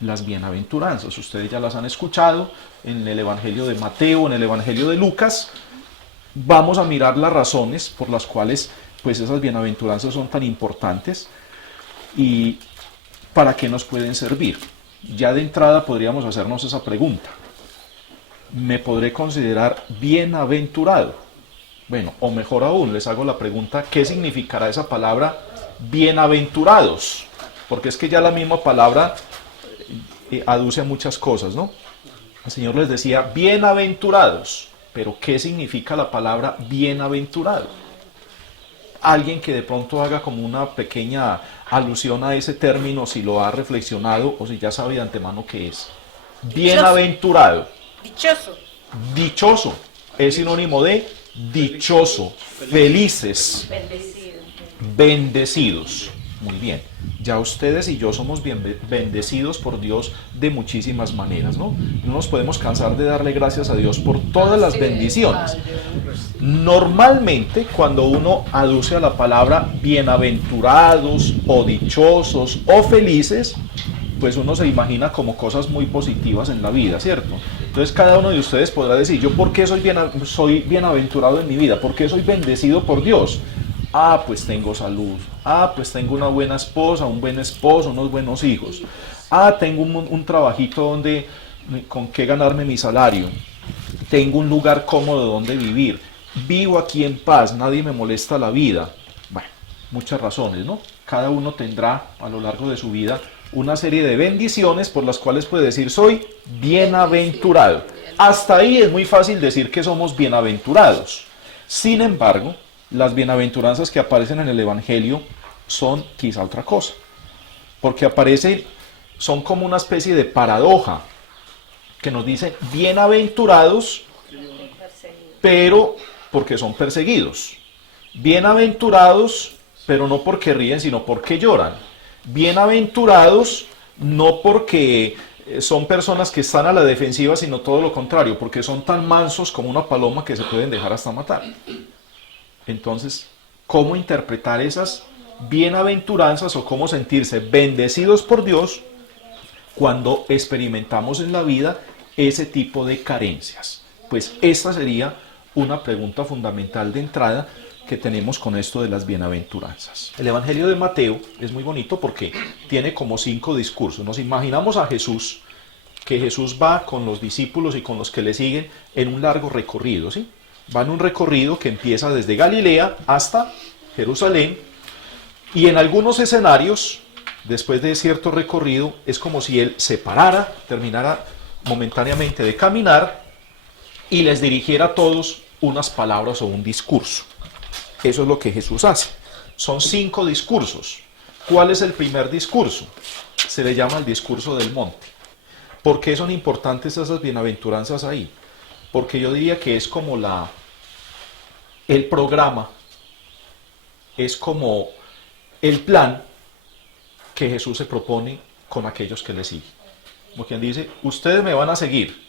las bienaventuranzas. Ustedes ya las han escuchado en el Evangelio de Mateo, en el Evangelio de Lucas. Vamos a mirar las razones por las cuales pues esas bienaventuranzas son tan importantes y para qué nos pueden servir. Ya de entrada podríamos hacernos esa pregunta. ¿Me podré considerar bienaventurado? Bueno, o mejor aún, les hago la pregunta, ¿qué significará esa palabra bienaventurados? Porque es que ya la misma palabra aduce a muchas cosas, ¿no? El Señor les decía bienaventurados, pero ¿qué significa la palabra bienaventurado? Alguien que de pronto haga como una pequeña alusión a ese término, si lo ha reflexionado o si ya sabe de antemano qué es. Bienaventurado. Dichoso. Dichoso es sinónimo de dichoso, felices, Bendecido. bendecidos. Muy bien, ya ustedes y yo somos bendecidos por Dios de muchísimas maneras, ¿no? No nos podemos cansar de darle gracias a Dios por todas las bendiciones. Normalmente, cuando uno aduce a la palabra bienaventurados o dichosos o felices, pues uno se imagina como cosas muy positivas en la vida, ¿cierto? Entonces cada uno de ustedes podrá decir, ¿yo por qué soy bienaventurado en mi vida? ¿Por qué soy bendecido por Dios? Ah, pues tengo salud. Ah, pues tengo una buena esposa, un buen esposo, unos buenos hijos. Ah, tengo un trabajito donde, con qué ganarme mi salario. Tengo un lugar cómodo donde vivir. Vivo aquí en paz, nadie me molesta la vida. Bueno, muchas razones, ¿no? Cada uno tendrá a lo largo de su vida una serie de bendiciones por las cuales puede decir soy bienaventurado. Hasta ahí es muy fácil decir que somos bienaventurados. Sin embargo, las bienaventuranzas que aparecen en el Evangelio son quizá otra cosa, porque aparecen, son como una especie de paradoja que nos dice bienaventurados, pero porque son perseguidos. Bienaventurados, pero no porque ríen, sino porque lloran. Bienaventurados, no porque son personas que están a la defensiva, sino todo lo contrario, porque son tan mansos como una paloma que se pueden dejar hasta matar. Entonces, ¿cómo interpretar esas bienaventuranzas o cómo sentirse bendecidos por Dios cuando experimentamos en la vida ese tipo de carencias? Pues esta sería una pregunta fundamental de entrada que tenemos con esto de las bienaventuranzas. El Evangelio de Mateo es muy bonito porque tiene como 5 discursos. Nos imaginamos a Jesús, que Jesús va con los discípulos y con los que le siguen en un largo recorrido, ¿sí? Va en un recorrido que empieza desde Galilea hasta Jerusalén, y en algunos escenarios, después de cierto recorrido, es como si él se parara, terminara momentáneamente de caminar y les dirigiera a todos unas palabras o un discurso. Eso es lo que Jesús hace. Son 5 discursos. ¿Cuál es el primer discurso? Se le llama el discurso del monte. ¿Por qué son importantes esas bienaventuranzas ahí? Porque yo diría que es como el programa, es como el plan que Jesús se propone con aquellos que le siguen. Como quien dice, ustedes me van a seguir.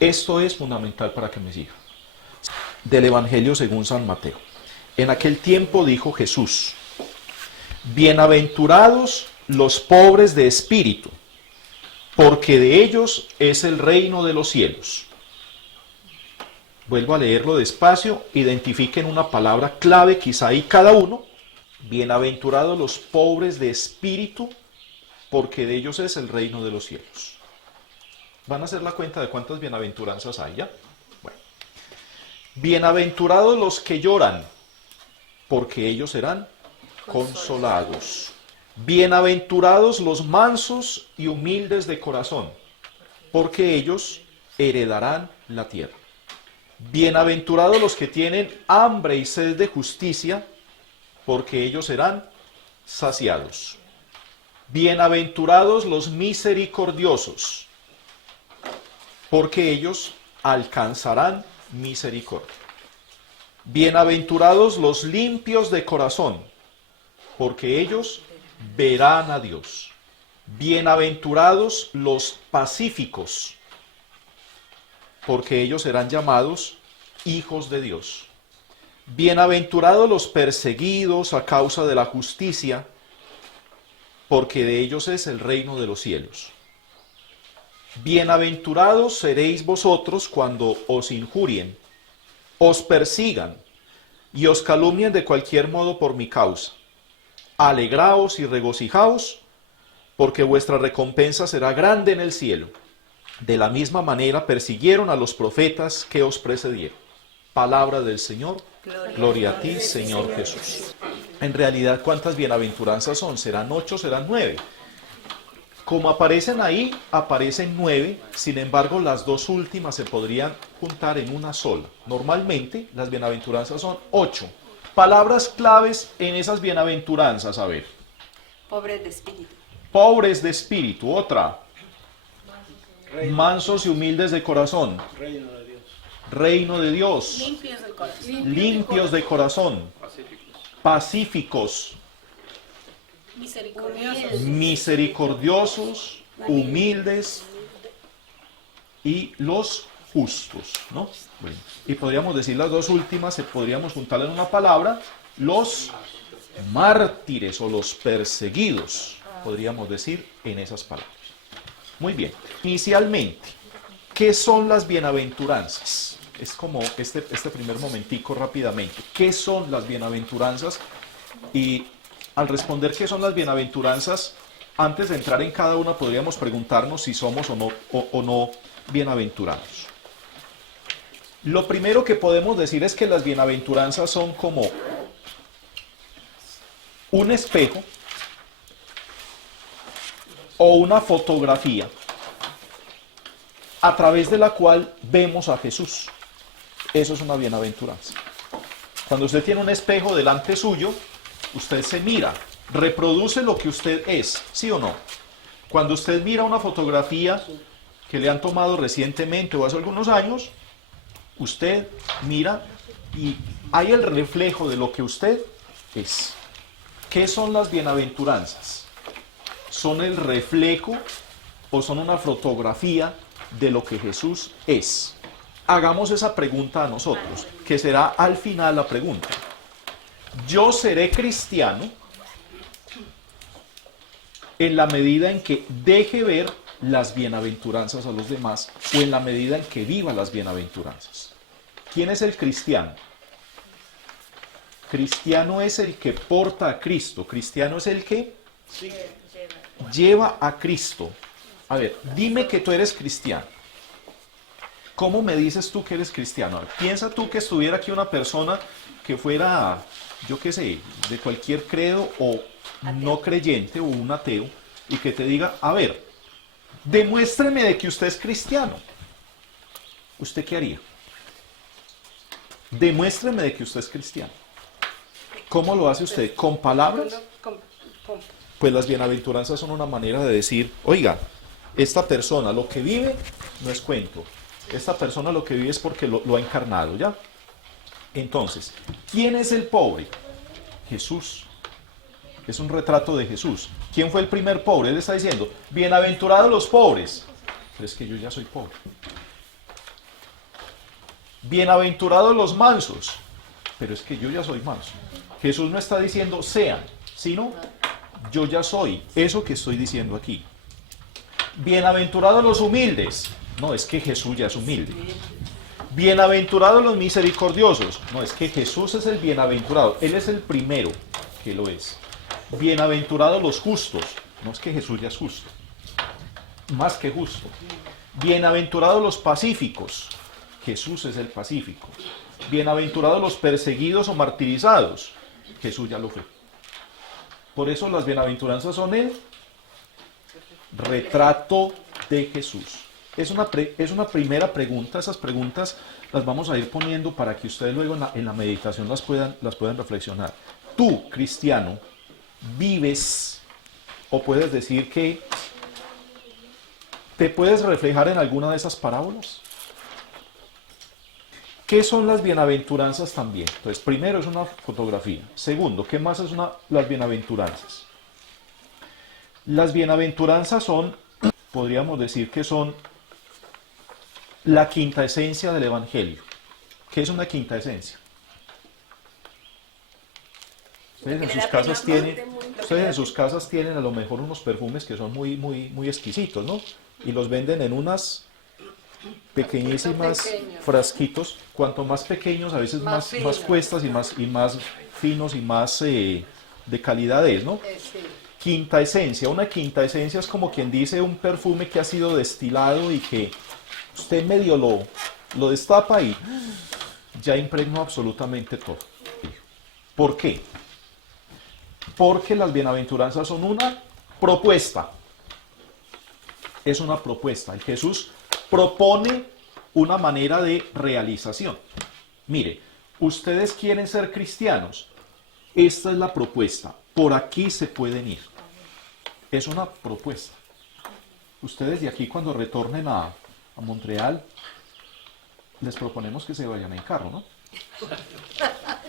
Esto es fundamental para que me sigan. Del Evangelio según San Mateo. En aquel tiempo dijo Jesús, bienaventurados los pobres de espíritu, porque de ellos es el reino de los cielos. Vuelvo a leerlo despacio, identifiquen una palabra clave quizá ahí cada uno. Bienaventurados los pobres de espíritu, porque de ellos es el reino de los cielos. ¿Van a hacer la cuenta de cuántas bienaventuranzas hay ya? Bueno. Bienaventurados los que lloran, porque ellos serán consolados. Bienaventurados los mansos y humildes de corazón, porque ellos heredarán la tierra. Bienaventurados los que tienen hambre y sed de justicia, porque ellos serán saciados. Bienaventurados los misericordiosos, porque ellos alcanzarán misericordia. Bienaventurados los limpios de corazón, porque ellos verán a Dios. Bienaventurados los pacíficos, porque ellos serán llamados hijos de Dios. Bienaventurados los perseguidos a causa de la justicia, porque de ellos es el reino de los cielos. Bienaventurados seréis vosotros cuando os injurien, os persigan y os calumnien de cualquier modo por mi causa. Alegraos y regocijaos, porque vuestra recompensa será grande en el cielo. De la misma manera persiguieron a los profetas que os precedieron. Palabra del Señor. Gloria a ti, Señor Jesús. En realidad, ¿cuántas bienaventuranzas son? ¿Serán 8? ¿Serán 9? Como aparecen ahí, aparecen 9. Sin embargo, las dos últimas se podrían juntar en una sola. Normalmente, las bienaventuranzas son 8. Palabras claves en esas bienaventuranzas, a ver. Pobres de espíritu. Pobres de espíritu, otra. Mansos y humildes de corazón. Reino de Dios. Reino de Dios. Limpios del corazón. Limpios de corazón. Pacíficos. Misericordiosos. Misericordiosos, humildes y los justos, ¿no? Bueno, y podríamos decir las dos últimas, podríamos juntarlas en una palabra, los mártires o los perseguidos, podríamos decir en esas palabras. Muy bien, inicialmente, ¿qué son las bienaventuranzas? Es como este primer momentico rápidamente. ¿Qué son las bienaventuranzas? Y al responder qué son las bienaventuranzas, antes de entrar en cada una podríamos preguntarnos si somos o no bienaventurados. Lo primero que podemos decir es que las bienaventuranzas son como un espejo o una fotografía a través de la cual vemos a Jesús. Eso es una bienaventuranza. Cuando usted tiene un espejo delante suyo, usted se mira, reproduce lo que usted es, ¿sí o no? Cuando usted mira una fotografía que le han tomado recientemente o hace algunos años, usted mira y hay el reflejo de lo que usted es. ¿Qué son las bienaventuranzas? ¿Son el reflejo o son una fotografía de lo que Jesús es? Hagamos esa pregunta a nosotros, que será al final la pregunta. Yo seré cristiano en la medida en que deje ver las bienaventuranzas a los demás o en la medida en que viva las bienaventuranzas. ¿Quién es el cristiano? Cristiano es el que porta a Cristo. Cristiano es el que lleva a Cristo. A ver, dime que tú eres cristiano. ¿Cómo me dices tú que eres cristiano? A ver, piensa tú que estuviera aquí una persona que fuera, yo qué sé, de cualquier credo o no creyente o un ateo y que te diga, a ver, demuéstreme de que usted es cristiano. ¿Usted qué haría? Demuéstreme de que usted es cristiano. ¿Cómo lo hace usted? ¿Con palabras? Pues las bienaventuranzas son una manera de decir, oiga, esta persona lo que vive no es cuento. Esta persona lo que vive es porque lo ha encarnado, ¿ya? Entonces, ¿quién es el pobre? Jesús. Es un retrato de Jesús. ¿Quién fue el primer pobre? Él está diciendo, bienaventurados los pobres. Pero es que yo ya soy pobre. Bienaventurados los mansos. Pero es que yo ya soy manso. Jesús no está diciendo sean, sino yo ya soy eso que estoy diciendo aquí. Bienaventurados los humildes. No, es que Jesús ya es humilde. Bienaventurados los misericordiosos. No, es que Jesús es el bienaventurado. Él es el primero que lo es. Bienaventurados los justos. No, es que Jesús ya es justo. Más que justo. Bienaventurados los pacíficos. Jesús es el pacífico. Bienaventurados los perseguidos o martirizados. Jesús ya lo fue. Por eso las bienaventuranzas son el retrato de Jesús. Es una primera pregunta. Esas preguntas las vamos a ir poniendo para que ustedes luego en la meditación las puedan reflexionar. Tú, cristiano, vives o puedes decir que te puedes reflejar en alguna de esas parábolas. ¿Qué son las bienaventuranzas también? Entonces, primero es una fotografía. Segundo, ¿qué más es las bienaventuranzas? Las bienaventuranzas son, podríamos decir que son la quinta esencia del Evangelio. ¿Qué es una quinta esencia? Ustedes en sus casas tienen a lo mejor unos perfumes que son muy, muy, muy exquisitos, ¿no? y los venden en unas pequeñísimas Pequeños. frasquitos. Cuanto más pequeños, a veces Más más finos. cuestas y más finos y más de calidad es, ¿no? Sí. Quinta esencia. Una quinta esencia es como quien dice un perfume que ha sido destilado y que usted medio lo destapa y ya impregnó absolutamente todo. ¿Por qué? Porque las bienaventuranzas son una propuesta. Es una propuesta. Y Jesús propone una manera de realización. Mire, ustedes quieren ser cristianos. Esta es la propuesta. Por aquí se pueden ir. Es una propuesta. Ustedes de aquí cuando retornen a Montreal, les proponemos que se vayan en carro, ¿no?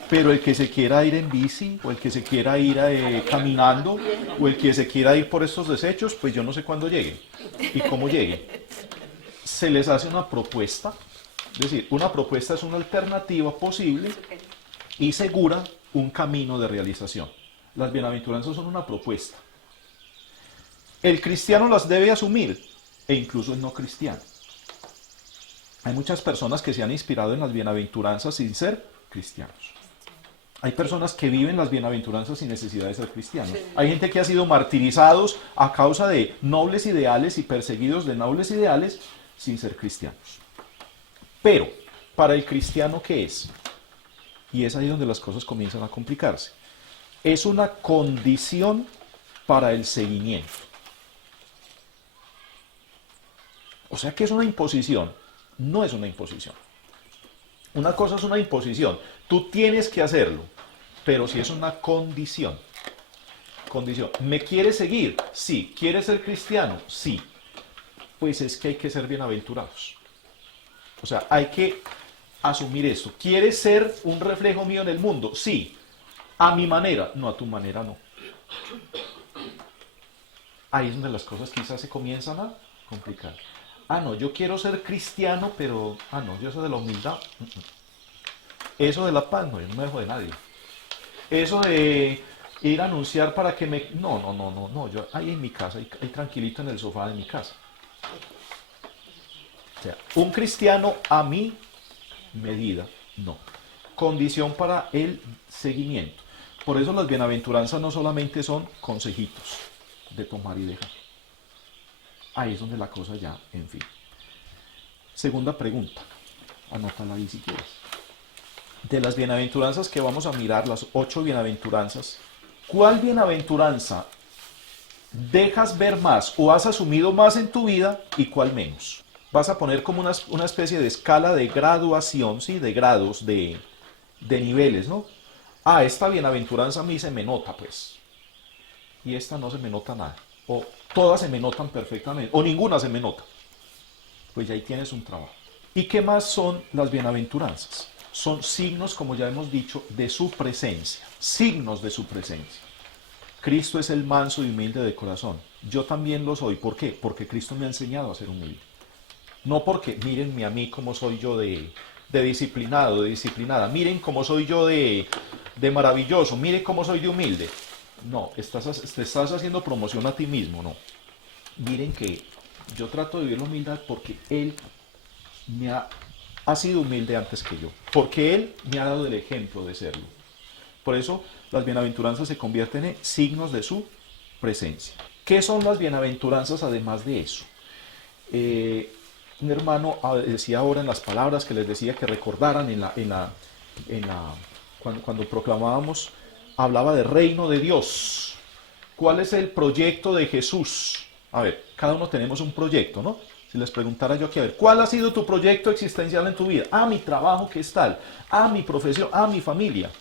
Pero el que se quiera ir en bici, o el que se quiera ir caminando, o el que se quiera ir por estos desechos, pues yo no sé cuándo llegue y cómo llegue. Se les hace una propuesta, es decir, una propuesta es una alternativa posible y segura, un camino de realización. Las bienaventuranzas son una propuesta. El cristiano las debe asumir, e incluso el no cristiano. Hay muchas personas que se han inspirado en las bienaventuranzas sin ser cristianos. Hay personas que viven las bienaventuranzas sin necesidad de ser cristianos. Sí. Hay gente que ha sido martirizados a causa de nobles ideales y perseguidos de nobles ideales sin ser cristianos. Pero, para el cristiano, ¿qué es? Y es ahí donde las cosas comienzan a complicarse. Es una condición para el seguimiento. O sea que es una imposición. No es una imposición. Una cosa es una imposición. Tú tienes que hacerlo. Pero si es una condición. Condición. ¿Me quieres seguir? Sí. ¿Quieres ser cristiano? Sí. Pues es que hay que ser bienaventurados. O sea, hay que asumir esto. ¿Quieres ser un reflejo mío en el mundo? Sí. A mi manera. No, a tu manera no. Ahí es donde las cosas quizás se comienzan a complicar. Ah, no, yo quiero ser cristiano, pero... Ah, no, yo eso de la humildad. Eso de la paz, no, yo no me dejo de nadie. Eso de ir a anunciar para que me... No, yo ahí en mi casa, ahí tranquilito en el sofá de mi casa. O sea, un cristiano a mi medida, no. Condición para el seguimiento. Por eso las bienaventuranzas no solamente son consejitos de tomar y dejar. Ahí es donde la cosa ya, en fin. Segunda pregunta. Anótala ahí si quieres. De las bienaventuranzas que vamos a mirar, las 8 bienaventuranzas, ¿cuál bienaventuranza dejas ver más o has asumido más en tu vida y cuál menos? Vas a poner como una especie de escala de graduación, ¿sí? De grados, de niveles, ¿no? Ah, esta bienaventuranza a mí se me nota, pues. Y esta no se me nota nada. O todas se me notan perfectamente. O ninguna se me nota. Pues ya ahí tienes un trabajo. ¿Y qué más son las bienaventuranzas? Son signos, como ya hemos dicho, de su presencia. Signos de su presencia. Cristo es el manso y humilde de corazón. Yo también lo soy. ¿Por qué? Porque Cristo me ha enseñado a ser humilde. No porque, mírenme a mí cómo soy yo de disciplinado, de disciplinada. Miren cómo soy yo de maravilloso. Miren cómo soy de humilde. No, te estás haciendo promoción a ti mismo, no. Miren que yo trato de vivir la humildad porque Él me ha sido humilde antes que yo. Porque Él me ha dado el ejemplo de serlo. Por eso las bienaventuranzas se convierten en signos de su presencia. ¿Qué son las bienaventuranzas además de eso? Un hermano decía ahora en las palabras que les decía que recordaran cuando proclamábamos, hablaba de reino de Dios. ¿Cuál es el proyecto de Jesús? A ver, cada uno tenemos un proyecto, ¿no? Si les preguntara yo aquí, a ver, ¿cuál ha sido tu proyecto existencial en tu vida? Ah, mi trabajo, ¿qué es tal? Ah, mi profesión, ah, mi familia.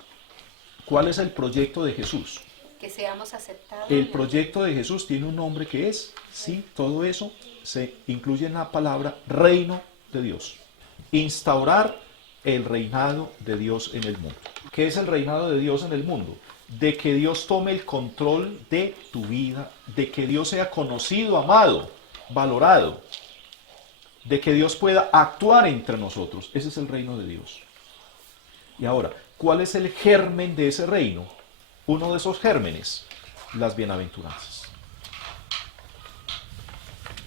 ¿Cuál es el proyecto de Jesús? Que seamos aceptados. El proyecto de Jesús tiene un nombre que es, sí, todo eso se incluye en la palabra reino de Dios. Instaurar el reinado de Dios en el mundo. ¿Qué es el reinado de Dios en el mundo? De que Dios tome el control de tu vida, de que Dios sea conocido, amado, valorado, de que Dios pueda actuar entre nosotros. Ese es el reino de Dios. Y ahora, ¿cuál es el germen de ese reino? Uno de esos gérmenes, las bienaventuranzas.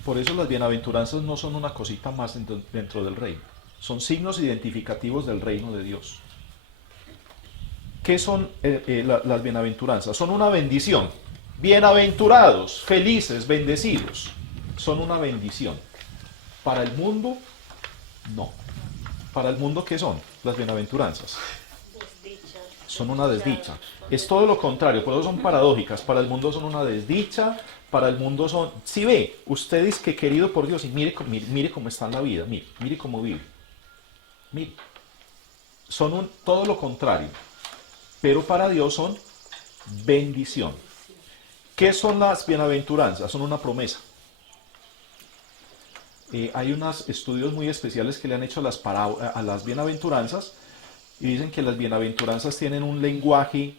Por eso las bienaventuranzas no son una cosita más dentro del reino. Son signos identificativos del reino de Dios. ¿Qué son las bienaventuranzas? Son una bendición. Bienaventurados, felices, bendecidos. Son una bendición. Para el mundo, no. Para el mundo, ¿qué son las bienaventuranzas? Son una desdicha. Es todo lo contrario, por eso son paradójicas. Para el mundo son una desdicha, para el mundo son... Si ve, usted es que querido por Dios, y mire cómo está en la vida, mire cómo vive. Mire. Son todo lo contrario, pero para Dios son bendición. ¿Qué son las bienaventuranzas? Son una promesa. Hay unos estudios muy especiales que le han hecho a las bienaventuranzas y dicen que las bienaventuranzas tienen un lenguaje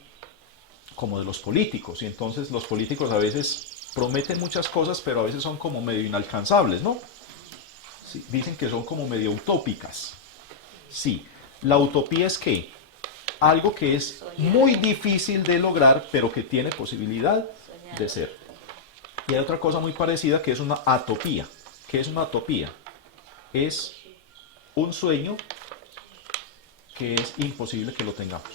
como de los políticos, y entonces los políticos a veces prometen muchas cosas, pero a veces son como medio inalcanzables, ¿no? Sí, dicen que son como medio utópicas. Sí, la utopía es que algo que es muy difícil de lograr, pero que tiene posibilidad de ser. Y hay otra cosa muy parecida que es una atopía. ¿Qué es una utopía? Es un sueño que es imposible que lo tengamos.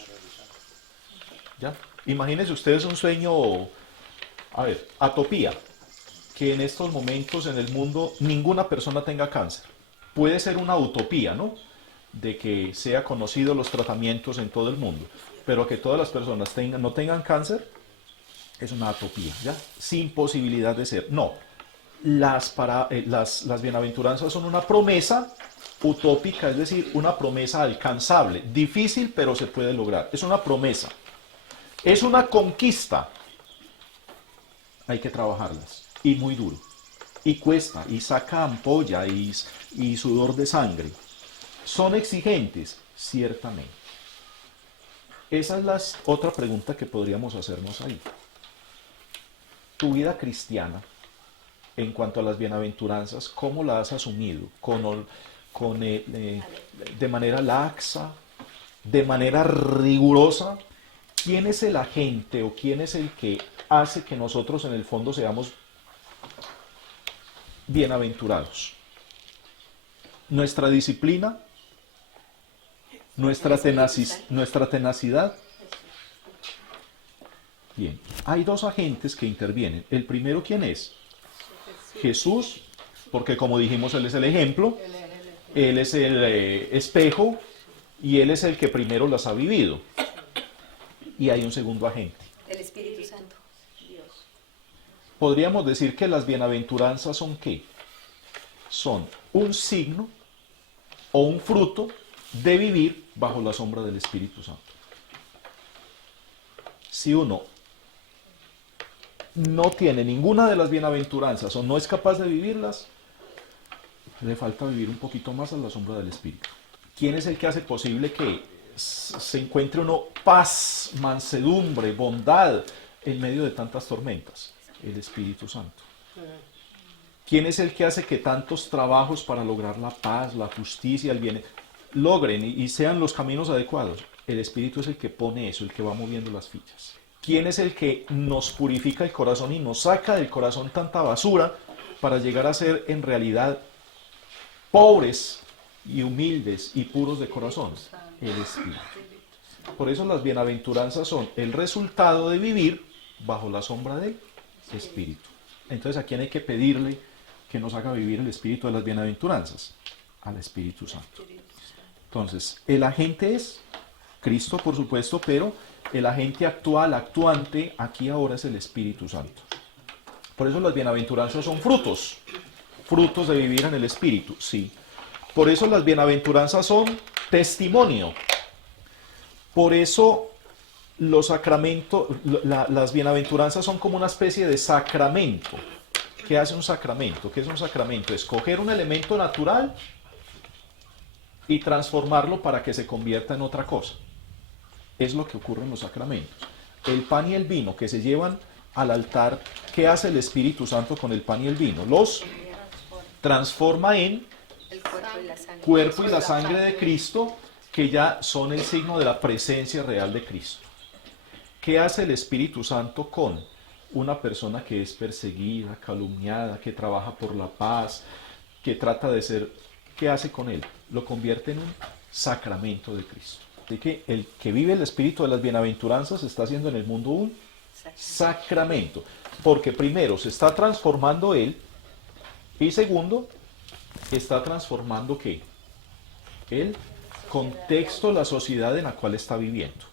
¿Ya? Imagínense ustedes un sueño, a ver, atopía, que en estos momentos en el mundo ninguna persona tenga cáncer. Puede ser una utopía, ¿no? De que sea conocido los tratamientos en todo el mundo, pero que todas las personas no tengan cáncer, es una utopía, ¿ya? Sin posibilidad de ser. No, las bienaventuranzas son una promesa utópica, es decir, una promesa alcanzable, difícil pero se puede lograr, es una promesa, es una conquista, hay que trabajarlas, y muy duro, y cuesta, y saca ampolla, y sudor de sangre, son exigentes, ciertamente. Esa es la otra pregunta que podríamos hacernos ahí. Tu vida cristiana, en cuanto a las bienaventuranzas, ¿cómo la has asumido? ¿De manera laxa? ¿De manera rigurosa? ¿Quién es el agente o quién es el que hace que nosotros en el fondo seamos bienaventurados? ¿Nuestra disciplina? ¿Nuestra tenacidad? Bien, hay dos agentes que intervienen. El primero, ¿quién es? Jesús, porque como dijimos, Él es el ejemplo, Él es el espejo y Él es el que primero las ha vivido. Y hay un segundo agente. El Espíritu Santo. Dios. Podríamos decir que las bienaventuranzas son ¿qué? Son un signo o un fruto de vivir bajo la sombra del Espíritu Santo. Si uno no tiene ninguna de las bienaventuranzas o no es capaz de vivirlas, le falta vivir un poquito más a la sombra del Espíritu. ¿Quién es el que hace posible que se encuentre uno paz, mansedumbre, bondad en medio de tantas tormentas? El Espíritu Santo. ¿Quién es el que hace que tantos trabajos para lograr la paz, la justicia, el bien logren y sean los caminos adecuados? El Espíritu es el que pone eso, el que va moviendo las fichas. ¿Quién es el que nos purifica el corazón y nos saca del corazón tanta basura para llegar a ser en realidad pobres y humildes y puros de corazón? El Espíritu. Por eso las bienaventuranzas son el resultado de vivir bajo la sombra del Espíritu. Entonces, ¿a quién hay que pedirle que nos haga vivir el Espíritu de las bienaventuranzas? Al Espíritu Santo. Entonces, el agente es Cristo, por supuesto, pero el agente actual, actuante, aquí ahora es el Espíritu Santo. Por eso las bienaventuranzas son frutos de vivir en el Espíritu, sí. Por eso las bienaventuranzas son testimonio. Por eso los sacramentos, las bienaventuranzas son como una especie de sacramento. ¿Qué hace un sacramento? ¿Qué es un sacramento? Es coger un elemento natural y transformarlo para que se convierta en otra cosa. Es lo que ocurre en los sacramentos. El pan y el vino que se llevan al altar, ¿qué hace el Espíritu Santo con el pan y el vino? Los transforma en El cuerpo y la sangre. cuerpo y la sangre de Cristo, que ya son el signo de la presencia real de Cristo. ¿Qué hace el Espíritu Santo con una persona que es perseguida, calumniada, que trabaja por la paz, que trata de ser, ¿qué hace con él? Lo convierte en un sacramento de Cristo. Así que el que vive el espíritu de las bienaventuranzas está haciendo en el mundo un sacramento. Porque primero se está transformando él y segundo está transformando ¿qué? El contexto, la sociedad en la cual está viviendo.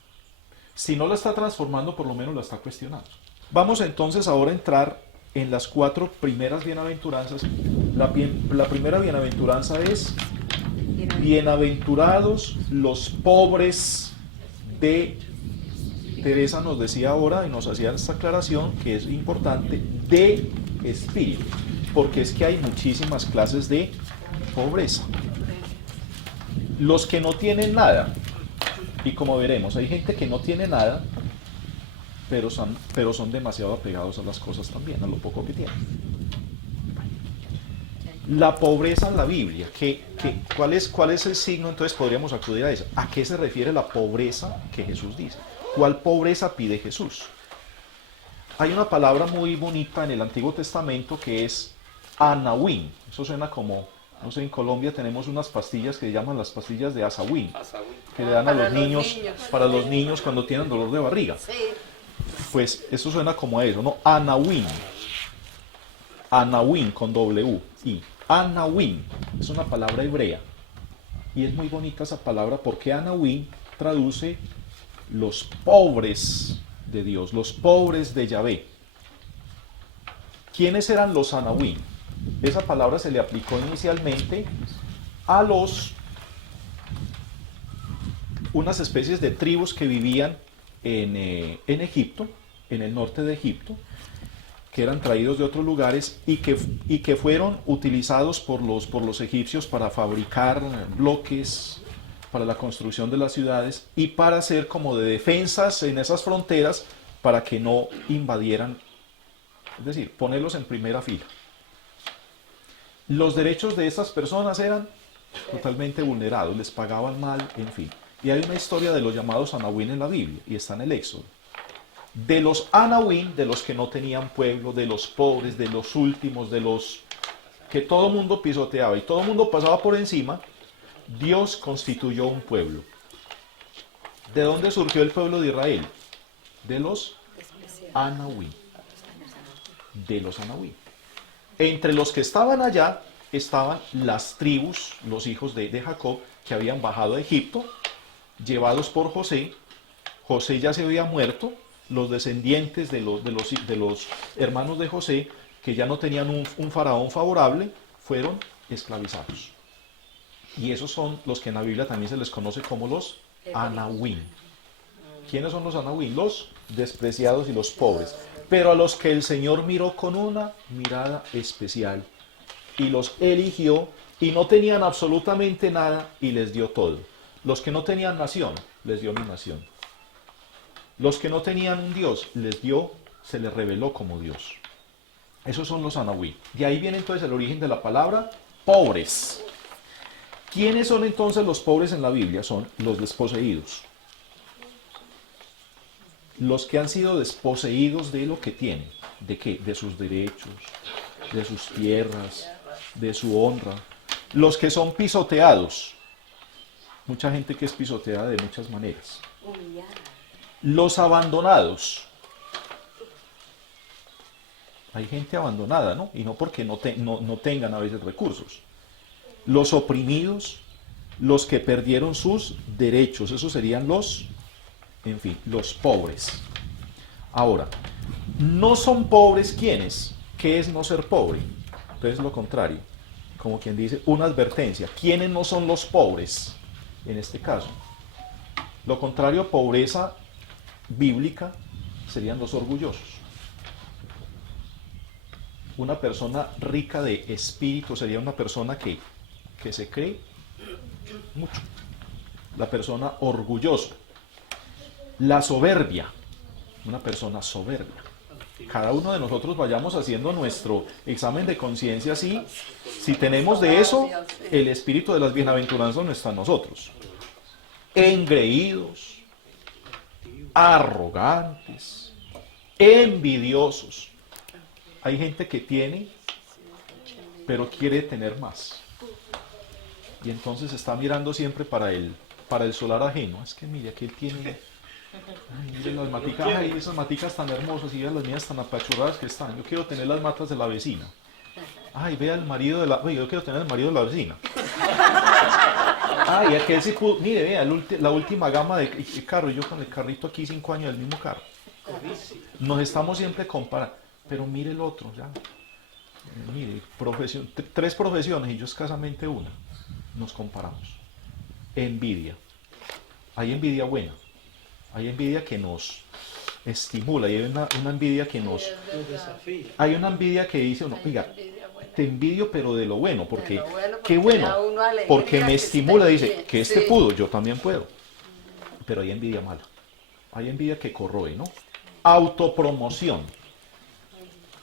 Si no la está transformando, por lo menos la está cuestionando. Vamos entonces ahora a entrar en las 4 primeras bienaventuranzas. La primera bienaventuranza es: bienaventurados los pobres de... Teresa nos decía ahora y nos hacía esta aclaración que es importante, de espíritu, porque es que hay muchísimas clases de pobreza. Los que no tienen nada, y como veremos, hay gente que no tiene nada, pero son demasiado apegados a las cosas también, a lo poco que tienen. La pobreza en la Biblia, ¿cuál es el signo? Entonces podríamos acudir a eso. ¿A qué se refiere la pobreza que Jesús dice? ¿Cuál pobreza pide Jesús? Hay una palabra muy bonita en el Antiguo Testamento que es anahuim. Eso suena como, no sé, en Colombia tenemos unas pastillas que se llaman las pastillas de azahuim, que le dan a los niños, para los niños cuando tienen dolor de barriga. Pues eso suena como a eso, ¿no? Anahuim. Anahuim con W. Y anahuim es una palabra hebrea. Y es muy bonita esa palabra porque anahuim traduce los pobres de Dios, los pobres de Yahvé. ¿Quiénes eran los anahuim? Esa palabra se le aplicó inicialmente a unas especies de tribus que vivían en Egipto, en el norte de Egipto, que eran traídos de otros lugares y que fueron utilizados por los egipcios para fabricar bloques para la construcción de las ciudades y para hacer como de defensas en esas fronteras para que no invadieran, es decir, ponerlos en primera fila. Los derechos de estas personas eran totalmente vulnerados, les pagaban mal, en fin. Y hay una historia de los llamados anahuim en la Biblia, y está en el Éxodo. De los anahuim, de los que no tenían pueblo, de los pobres, de los últimos, de los que todo mundo pisoteaba y todo mundo pasaba por encima, Dios constituyó un pueblo. ¿De dónde surgió el pueblo de Israel? De los anahuim. De los anahuim. Entre los que estaban allá estaban las tribus, los hijos de Jacob, que habían bajado a Egipto, llevados por José. José ya se había muerto. Los descendientes de los hermanos de José, que ya no tenían un faraón favorable, fueron esclavizados. Y esos son los que en la Biblia también se les conoce como los anahuim. ¿Quiénes son los anahuim? Los despreciados y los pobres. Pero a los que el Señor miró con una mirada especial y los eligió y no tenían absolutamente nada y les dio todo. Los que no tenían nación, les dio mi nación. Los que no tenían un Dios, se les reveló como Dios. Esos son los anahuim. De ahí viene entonces el origen de la palabra pobres. ¿Quiénes son entonces los pobres en la Biblia? Son los desposeídos. Los que han sido desposeídos de lo que tienen. ¿De qué? De sus derechos, de sus tierras, de su honra. Los que son pisoteados. Mucha gente que es pisoteada de muchas maneras. Los abandonados. Hay gente abandonada, ¿no? Y no porque no tengan a veces recursos. Los oprimidos, los que perdieron sus derechos, esos serían los pobres. Ahora, no son pobres ¿quiénes? ¿Qué es no ser pobre? Entonces lo contrario, como quien dice, una advertencia. ¿Quiénes no son los pobres? En este caso, lo contrario a pobreza bíblica serían los orgullosos. Una persona rica de espíritu sería una persona que se cree mucho. La persona orgullosa. La soberbia. Una persona soberbia. Cada uno de nosotros vayamos haciendo nuestro examen de conciencia si tenemos de eso, el espíritu de las bienaventuranzas no está en nosotros. Engreídos, arrogantes, envidiosos. Hay gente que tiene, pero quiere tener más. Y entonces está mirando siempre para el solar ajeno. Es que mire, aquí él tiene... Ay, mire las maticas, ay, esas maticas tan hermosas, y vean las mías tan apachurradas que están. Yo quiero tener las matas de la vecina. Ay, vea el marido de la... Oye, yo quiero tener el marido de la vecina. Ay, aquel sí pudo... Mire, vea, la última gama de carro. Yo con el carrito aquí 5 años del mismo carro. Nos estamos siempre comparando. Pero mire el otro, ya. Mire, 3 profesiones y yo escasamente una. Nos comparamos. Envidia. Hay envidia buena. Hay envidia que nos estimula. Y hay una envidia que nos... Hay una envidia que dice uno, oiga, te envidio pero de lo bueno. Porque, qué bueno. Porque me estimula, dice, que este pudo, yo también puedo. Pero hay envidia mala. Hay envidia que corroe, ¿no? Autopromoción.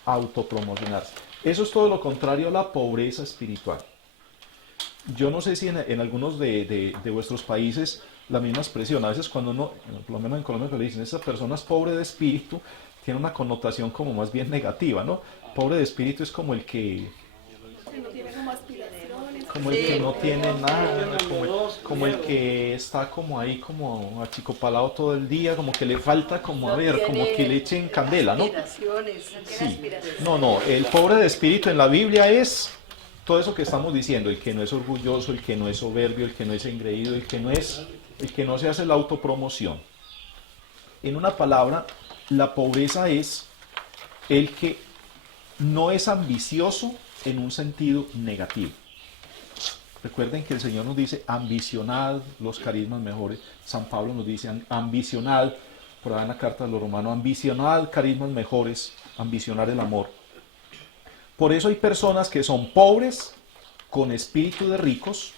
Autopromocionarse. Eso es todo lo contrario a la pobreza espiritual. Yo no sé si en algunos de vuestros países la misma expresión, a veces cuando uno, por lo menos en Colombia, le dicen, esa persona es pobre de espíritu, tiene una connotación como más bien negativa, ¿no? Pobre de espíritu es como el que... No tiene como aspiraciones. Como el que no tiene nada, como el que está como ahí, como achicopalado todo el día, como que le falta como, a ver, como que le echen candela, ¿no? Sí. No, el pobre de espíritu en la Biblia es todo eso que estamos diciendo, el que no es orgulloso, el que no es soberbio, el que no es engreído, el que no se hace la autopromoción. En una palabra, la pobreza es el que no es ambicioso en un sentido negativo. Recuerden que el Señor nos dice, ambicionad los carismas mejores. San Pablo nos dice, ambicionad, por ahí en la carta de los romanos, ambicionad carismas mejores, ambicionar el amor. Por eso hay personas que son pobres con espíritu de ricos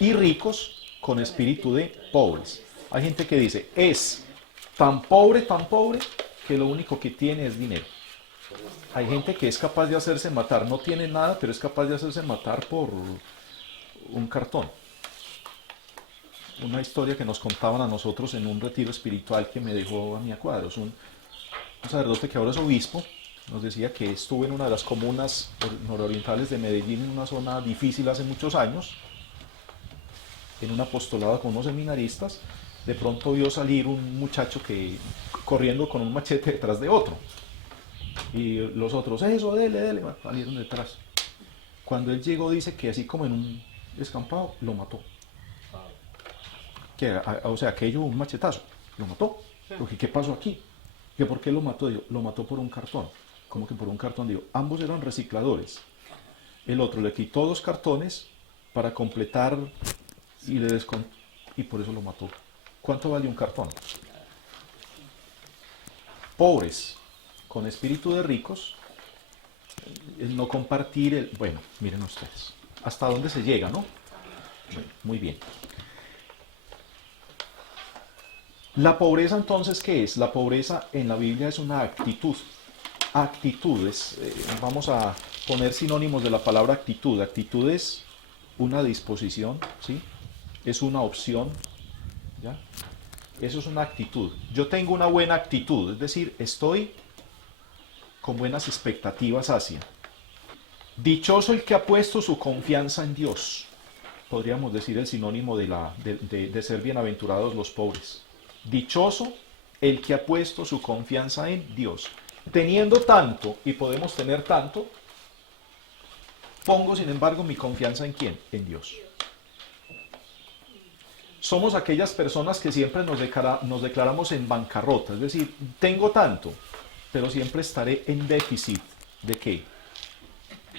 y ricos con espíritu de pobres. Hay gente que dice, es tan pobre, que lo único que tiene es dinero. Hay gente que es capaz de hacerse matar, no tiene nada, pero es capaz de hacerse matar por un cartón. Una historia que nos contaban a nosotros en un retiro espiritual que me dejó a mí a cuadros. Un sacerdote que ahora es obispo nos decía que estuvo en una de las comunas nororientales de Medellín, en una zona difícil hace muchos años, en un apostolado con unos seminaristas. De pronto vio salir un muchacho que corriendo con un machete detrás de otro. Y los otros, eso, dele, salieron detrás. Cuando él llegó, dice que así como en un descampado, lo mató. O sea, aquello, un machetazo, lo mató. Porque, ¿qué pasó aquí? ¿Que ¿Por qué lo mató? Digo, lo mató por un cartón. ¿Cómo que por un cartón? Digo, ambos eran recicladores. El otro le quitó 2 cartones para completar y por eso lo mató. ¿Cuánto vale un cartón? Pobres, con espíritu de ricos, el no compartir, bueno, miren ustedes, hasta dónde se llega, ¿no? Bueno, muy bien. La pobreza entonces, ¿qué es? La pobreza en la Biblia es una actitud. Actitudes, vamos a poner sinónimos de la palabra actitud. Actitud es una disposición, ¿sí? Es una opción, ¿ya? Eso es una actitud. Yo tengo una buena actitud, es decir, estoy con buenas expectativas hacia. Dichoso el que ha puesto su confianza en Dios. Podríamos decir el sinónimo de ser bienaventurados los pobres. Dichoso el que ha puesto su confianza en Dios. Teniendo tanto, y podemos tener tanto, pongo sin embargo mi confianza en ¿quién? En Dios. Somos aquellas personas que siempre nos declaramos en bancarrota, es decir, tengo tanto, pero siempre estaré en déficit. ¿De qué?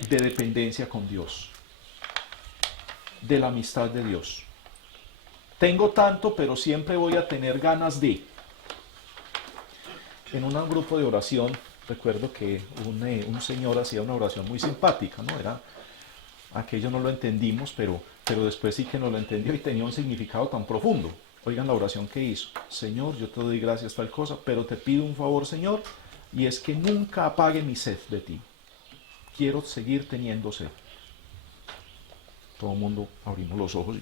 De dependencia con Dios, de la amistad de Dios. Tengo tanto, pero siempre voy a tener ganas de. En un grupo de oración, recuerdo que un señor hacía una oración muy simpática, ¿no? Aquello no lo entendimos, pero después sí que nos lo entendió y tenía un significado tan profundo. Oigan la oración que hizo. Señor, yo te doy gracias tal cosa, pero te pido un favor, Señor, y es que nunca apague mi sed de ti. Quiero seguir teniendo sed. Todo el mundo abrimos los ojos.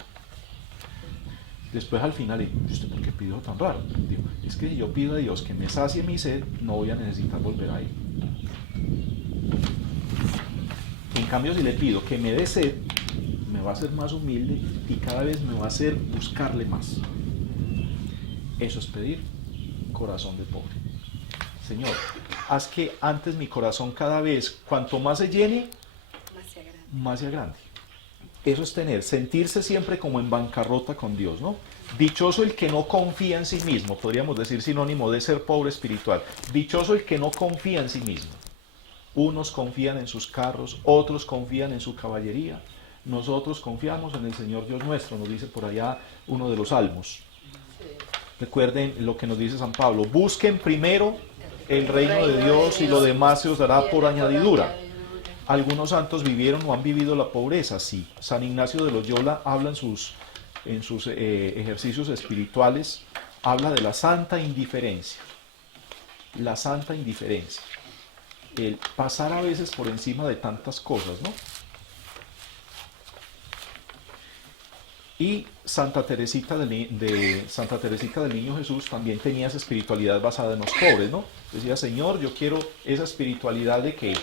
Después al final, ¿y usted por qué pidió tan raro? Digo, es que si yo pido a Dios que me sacie mi sed, no voy a necesitar volver a Él. En cambio, si le pido que me dé sed, me va a hacer más humilde y cada vez me va a hacer buscarle más. Eso es pedir corazón de pobre. Señor, haz que antes mi corazón cada vez, cuanto más se llene, más se agrande. Eso es sentirse siempre como en bancarrota con Dios, ¿no? Dichoso el que no confía en sí mismo, podríamos decir sinónimo de ser pobre espiritual. Dichoso el que no confía en sí mismo. Unos confían en sus carros, otros confían en su caballería. Nosotros confiamos en el Señor Dios nuestro, nos dice por allá uno de los salmos. Recuerden lo que nos dice San Pablo, busquen primero el reino de Dios y lo demás se os dará por añadidura. Algunos santos vivieron o han vivido la pobreza, sí. San Ignacio de Loyola habla en sus ejercicios espirituales, habla de la santa indiferencia. La santa indiferencia. El pasar a veces por encima de tantas cosas, ¿no? Y Santa Teresita del Niño Jesús también tenía esa espiritualidad basada en los pobres, ¿no? Decía, Señor, yo quiero esa espiritualidad de que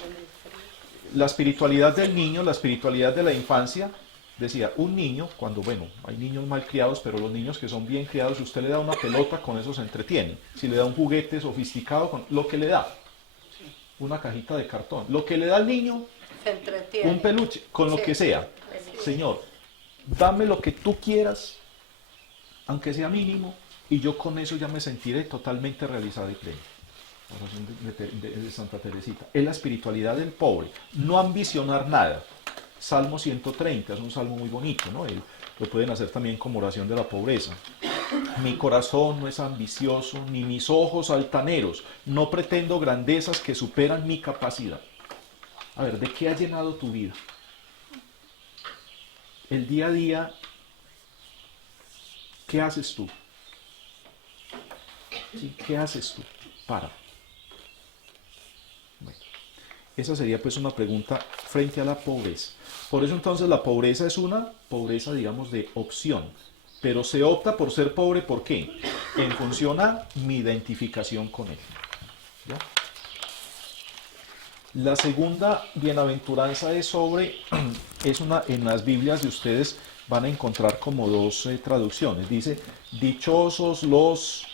la espiritualidad del niño, la espiritualidad de la infancia, decía, un niño, cuando, bueno, hay niños mal criados, pero los niños que son bien criados, si usted le da una pelota, con eso se entretiene. Si le da un juguete sofisticado, con lo que le da, una cajita de cartón, lo que le da al niño, un peluche, con lo que sea. Señor, dame lo que tú quieras, aunque sea mínimo, y yo con eso ya me sentiré totalmente realizado y pleno. Oración de Santa Teresita. Es la espiritualidad del pobre, no ambicionar nada. Salmo 130 es un salmo muy bonito, ¿no? Lo pueden hacer también como oración de la pobreza. Mi corazón no es ambicioso, ni mis ojos altaneros. No pretendo grandezas que superan mi capacidad. A ver, ¿de qué ha llenado tu vida? El día a día, ¿qué haces tú? ¿Sí? ¿Qué haces tú? Para. Bueno, esa sería pues una pregunta frente a la pobreza. Por eso entonces la pobreza es una pobreza, digamos, de opción. Pero se opta por ser pobre, ¿por qué? En función a mi identificación con él. ¿Ya? La segunda bienaventuranza es en las Biblias de ustedes van a encontrar como dos traducciones. Dice, dichosos los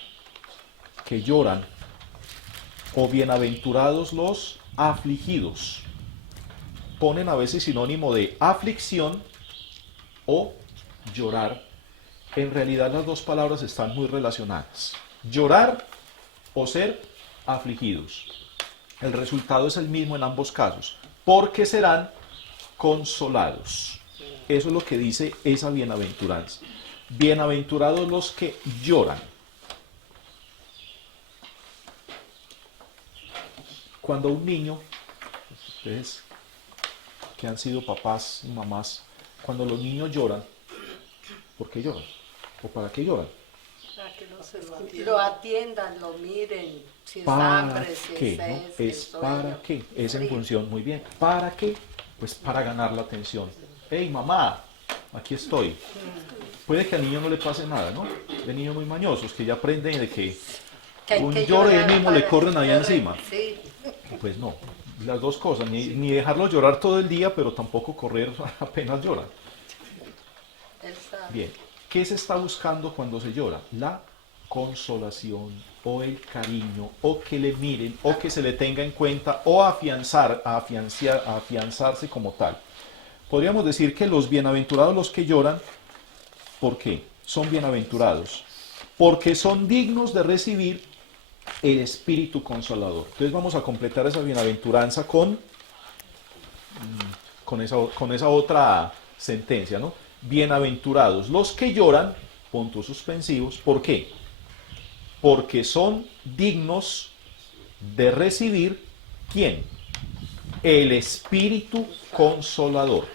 que lloran, o bienaventurados los afligidos. Ponen a veces sinónimo de aflicción o llorar. En realidad las dos palabras están muy relacionadas. Llorar o ser afligidos. El resultado es el mismo en ambos casos, porque serán consolados. Eso es lo que dice esa bienaventuranza. Bienaventurados los que lloran. Cuando un niño, ustedes que han sido papás y mamás, cuando los niños lloran, ¿por qué lloran? ¿O para qué lloran? Para que lo atiendan, lo miren, si es ¿Para hambre, si qué? es ¿No? sed, si Es para qué. Es en función, muy bien. ¿Para qué? Pues para ganar la atención. ¡Hey, mamá! Aquí estoy. Puede que al niño no le pase nada, ¿no? De niños muy mañosos que ya aprenden de que un llore y mismo le corren allá encima. Sí. Pues no, las dos cosas, ni dejarlo llorar todo el día, pero tampoco correr apenas llora. Él sabe. Bien, ¿qué se está buscando cuando se llora? La consolación, o el cariño, o que le miren, o que se le tenga en cuenta, o afianzarse como tal. Podríamos decir que los bienaventurados los que lloran, ¿por qué? Son bienaventurados, porque son dignos de recibir el Espíritu Consolador. Entonces vamos a completar esa bienaventuranza con esa otra sentencia, ¿no? Bienaventurados los que lloran, puntos suspensivos, ¿por qué? Porque son dignos de recibir, ¿quién? El Espíritu Consolador.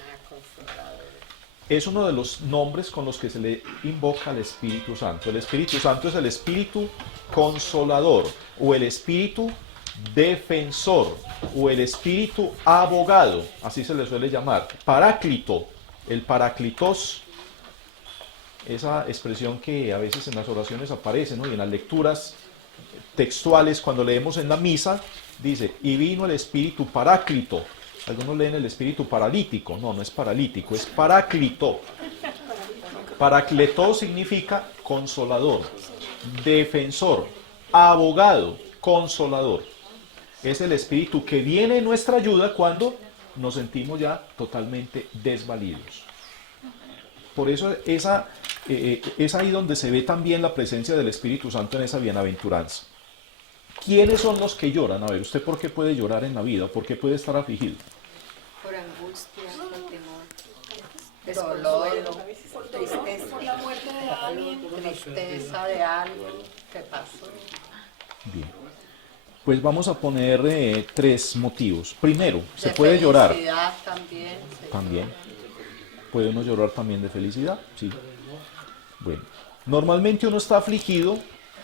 Es uno de los nombres con los que se le invoca al Espíritu Santo. El Espíritu Santo es el Espíritu Consolador, o el Espíritu Defensor, o el Espíritu Abogado, así se le suele llamar. Paráclito, el Paráclitos, esa expresión que a veces en las oraciones aparece, ¿no? Y en las lecturas textuales, cuando leemos en la misa, dice, y vino el Espíritu Paráclito. Algunos leen el Espíritu Paralítico. No, no es paralítico, es Paráclito. Paracleto significa consolador, defensor, abogado, consolador. Es el Espíritu que viene en nuestra ayuda cuando nos sentimos ya totalmente desvalidos. Por eso es ahí donde se ve también la presencia del Espíritu Santo en esa bienaventuranza. ¿Quiénes son los que lloran? A ver, ¿usted por qué puede llorar en la vida? ¿Por qué puede estar afligido? Por angustia, por temor, Dolor, desconsuelo, tristeza. Por la muerte de alguien. tristeza de alguien que pasó. Bien. Pues vamos a poner 3 motivos. Primero, se De puede llorar. felicidad también. Sí. También. ¿Puede uno llorar también de felicidad? Sí. Bueno, normalmente uno está afligido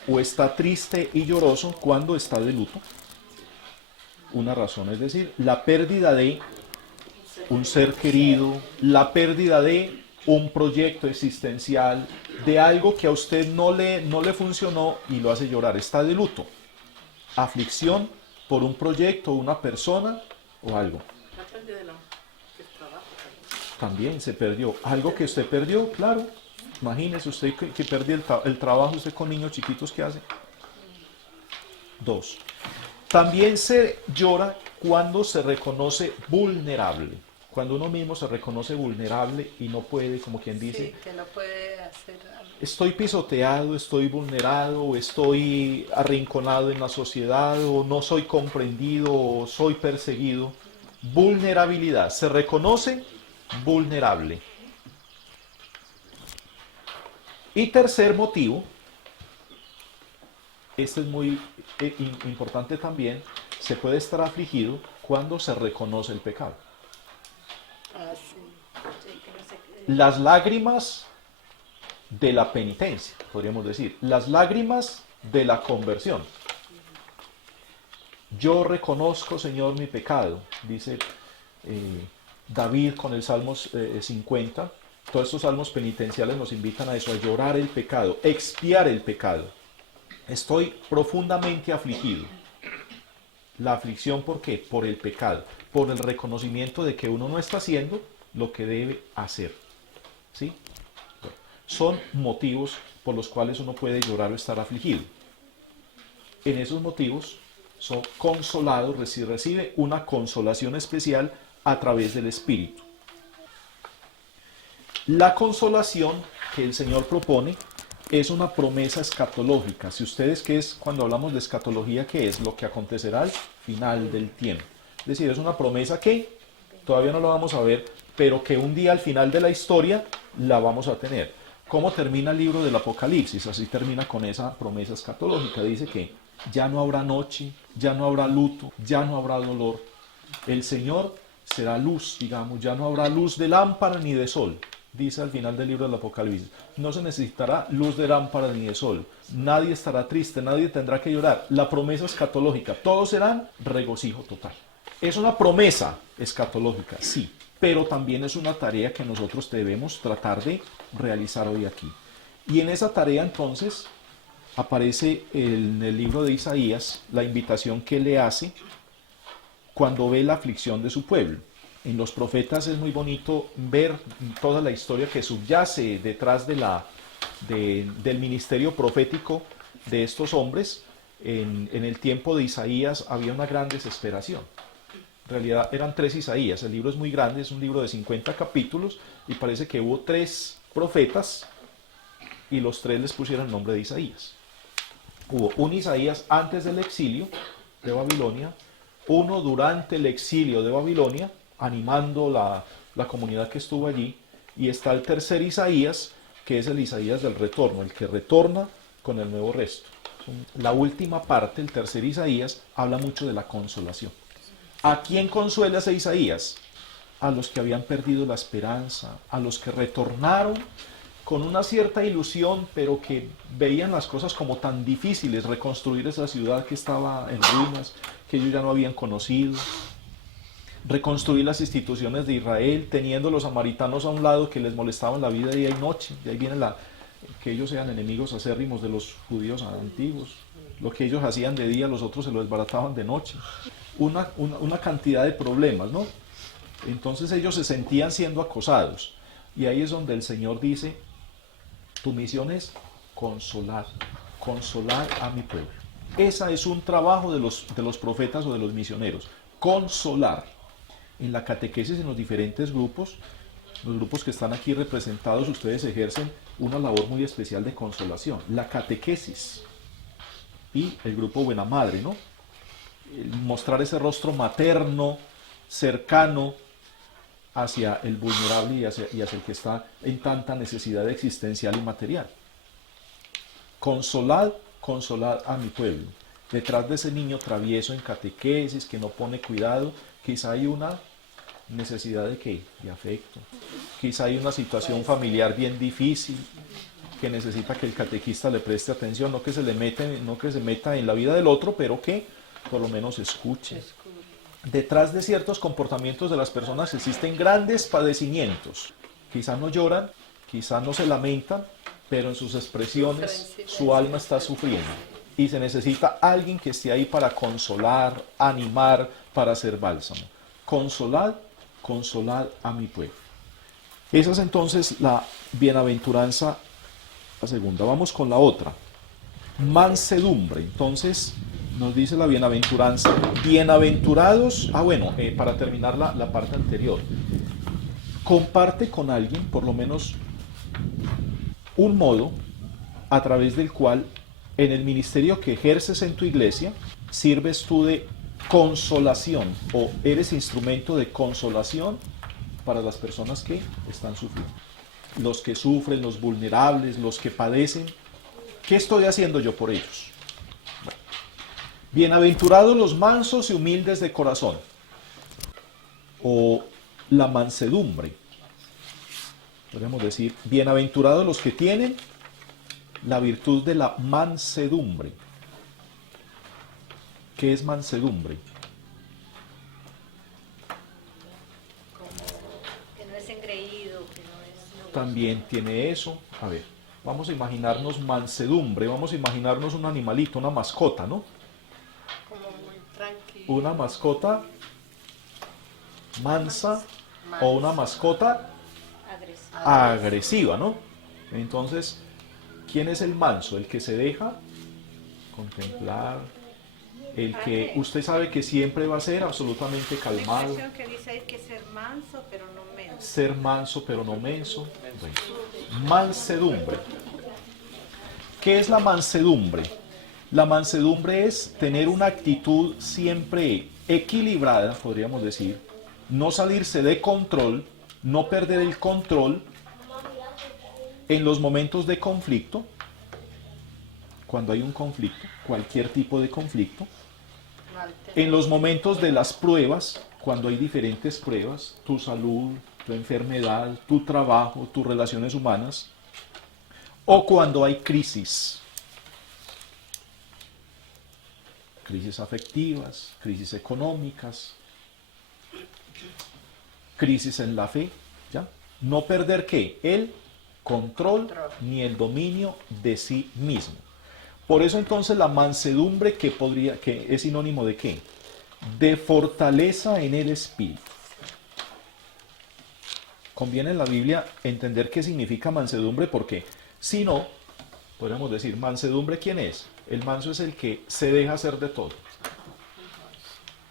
o está triste y lloroso cuando está de luto. Una razón, es decir, la pérdida de un ser querido, la pérdida de un proyecto existencial, de algo que a usted no le funcionó y lo hace llorar. Está de luto. Aflicción por un proyecto, una persona o algo. También se perdió. Algo que usted perdió, claro. Imagínese usted que perdió el trabajo, usted con niños chiquitos, ¿qué hace? 2. También se llora cuando se reconoce vulnerable. Cuando uno mismo se reconoce vulnerable y no puede, como quien dice, Sí, que no puede hacer algo. estoy pisoteado, estoy vulnerado, o estoy arrinconado en la sociedad, o no soy comprendido, o soy perseguido. Vulnerabilidad. Se reconoce vulnerable. Y tercer motivo, este es muy importante también, se puede estar afligido cuando se reconoce el pecado. Ah, sí. Las lágrimas de la penitencia, podríamos decir, las lágrimas de la conversión. Yo reconozco, Señor, mi pecado, dice David con el Salmo 50. Todos estos salmos penitenciales nos invitan a eso, a llorar el pecado, expiar el pecado. Estoy profundamente afligido. La aflicción, ¿por qué? Por el pecado, por el reconocimiento de que uno no está haciendo lo que debe hacer. ¿Sí? Bueno, son motivos por los cuales uno puede llorar o estar afligido. En esos motivos son consolados, recibe una consolación especial a través del Espíritu. La consolación que el Señor propone es una promesa escatológica. Si ustedes, ¿qué es cuando hablamos de escatología? ¿Qué es? Lo que acontecerá al final del tiempo. Es decir, es una promesa que todavía no la vamos a ver, pero que un día al final de la historia la vamos a tener. ¿Cómo termina el libro del Apocalipsis? Así termina con esa promesa escatológica. Dice que ya no habrá noche, ya no habrá luto, ya no habrá dolor. El Señor será luz, digamos, ya no habrá luz de lámpara ni de sol. Dice al final del libro del Apocalipsis, no se necesitará luz de lámpara ni de sol, nadie estará triste, nadie tendrá que llorar. La promesa escatológica, todos serán regocijo total. Es una promesa escatológica, sí, pero también es una tarea que nosotros debemos tratar de realizar hoy aquí. Y en esa tarea entonces aparece en el libro de Isaías la invitación que le hace cuando ve la aflicción de su pueblo. En los profetas es muy bonito ver toda la historia que subyace detrás del ministerio profético de estos hombres. En el tiempo de Isaías había una gran desesperación. En realidad eran 3 Isaías, el libro es muy grande, es un libro de 50 capítulos y parece que hubo 3 profetas y los 3 les pusieron el nombre de Isaías. Hubo un Isaías antes del exilio de Babilonia, uno durante el exilio de Babilonia, animando la comunidad que estuvo allí, y está el tercer Isaías, que es el Isaías del retorno, el que retorna con el nuevo resto. La última parte, el tercer Isaías, habla mucho de la consolación. ¿A quién consuela ese Isaías? A los que habían perdido la esperanza, a los que retornaron con una cierta ilusión, pero que veían las cosas como tan difíciles, reconstruir esa ciudad que estaba en ruinas, que ellos ya no habían conocido. reconstruir las instituciones de Israel, teniendo los samaritanos a un lado que les molestaban la vida día y noche. De ahí viene que ellos sean enemigos acérrimos de los judíos antiguos. Lo que ellos hacían de día, los otros se lo desbarataban de noche. Una cantidad de problemas, ¿no? Entonces ellos se sentían siendo acosados. Y ahí es donde el Señor dice, tu misión es consolar a mi pueblo. Ese es un trabajo de los profetas o de los misioneros, consolar. En la catequesis, en los diferentes grupos, los grupos que están aquí representados, ustedes ejercen una labor muy especial de consolación. La catequesis y el grupo Buena Madre, ¿no? Mostrar ese rostro materno, cercano, hacia el vulnerable y hacia el que está en tanta necesidad existencial y material. Consolad a mi pueblo. Detrás de ese niño travieso en catequesis, que no pone cuidado, quizá hay una necesidad de ¿qué? De afecto. Quizá hay una situación familiar bien difícil que necesita que el catequista le preste atención, no que se meta en la vida del otro, pero que por lo menos escuche. Detrás de ciertos comportamientos de las personas existen grandes padecimientos. Quizá no lloran, quizá no se lamentan, pero en sus expresiones su alma está sufriendo. Y se necesita alguien que esté ahí para consolar, animar, para hacer bálsamo. Consolad a mi pueblo. Esa es entonces la bienaventuranza, la segunda. Vamos con la otra. Mansedumbre. Entonces nos dice la bienaventuranza, bienaventurados, para terminar la parte anterior, comparte con alguien por lo menos un modo a través del cual en el ministerio que ejerces en tu iglesia sirves tú de consolación o eres instrumento de consolación para las personas que están sufriendo, los que sufren, los vulnerables, los que padecen. ¿Qué estoy haciendo yo por ellos? Bienaventurados los mansos y humildes de corazón, o la mansedumbre. Podemos decir, bienaventurados los que tienen la virtud de la mansedumbre. ¿Qué es mansedumbre? Que no es engreído, que no es... También tiene eso. A ver, vamos a imaginarnos mansedumbre, vamos a imaginarnos un animalito, una mascota, ¿no? Como muy tranquilo. Una mascota mansa o una mascota agresiva, ¿no? Entonces, ¿quién es el manso? El que se deja contemplar, el que usted sabe que siempre va a ser absolutamente calmado. La expresión que dice hay que ser manso, pero no menso. Ser manso, pero no menso. Bueno, mansedumbre. ¿Qué es la mansedumbre? La mansedumbre es tener una actitud siempre equilibrada, podríamos decir, no salirse de control, no perder el control en los momentos de conflicto, cuando hay un conflicto, cualquier tipo de conflicto, en los momentos de las pruebas, cuando hay diferentes pruebas, tu salud, tu enfermedad, tu trabajo, tus relaciones humanas, o cuando hay crisis afectivas, crisis económicas, crisis en la fe, ¿ya? No perder ¿qué? El control ni el dominio de sí mismo. Por eso entonces la mansedumbre que es sinónimo de ¿qué? De fortaleza en el espíritu. Conviene en la Biblia entender qué significa mansedumbre, porque si no, podríamos decir, mansedumbre ¿quién es? El manso es el que se deja hacer de todo.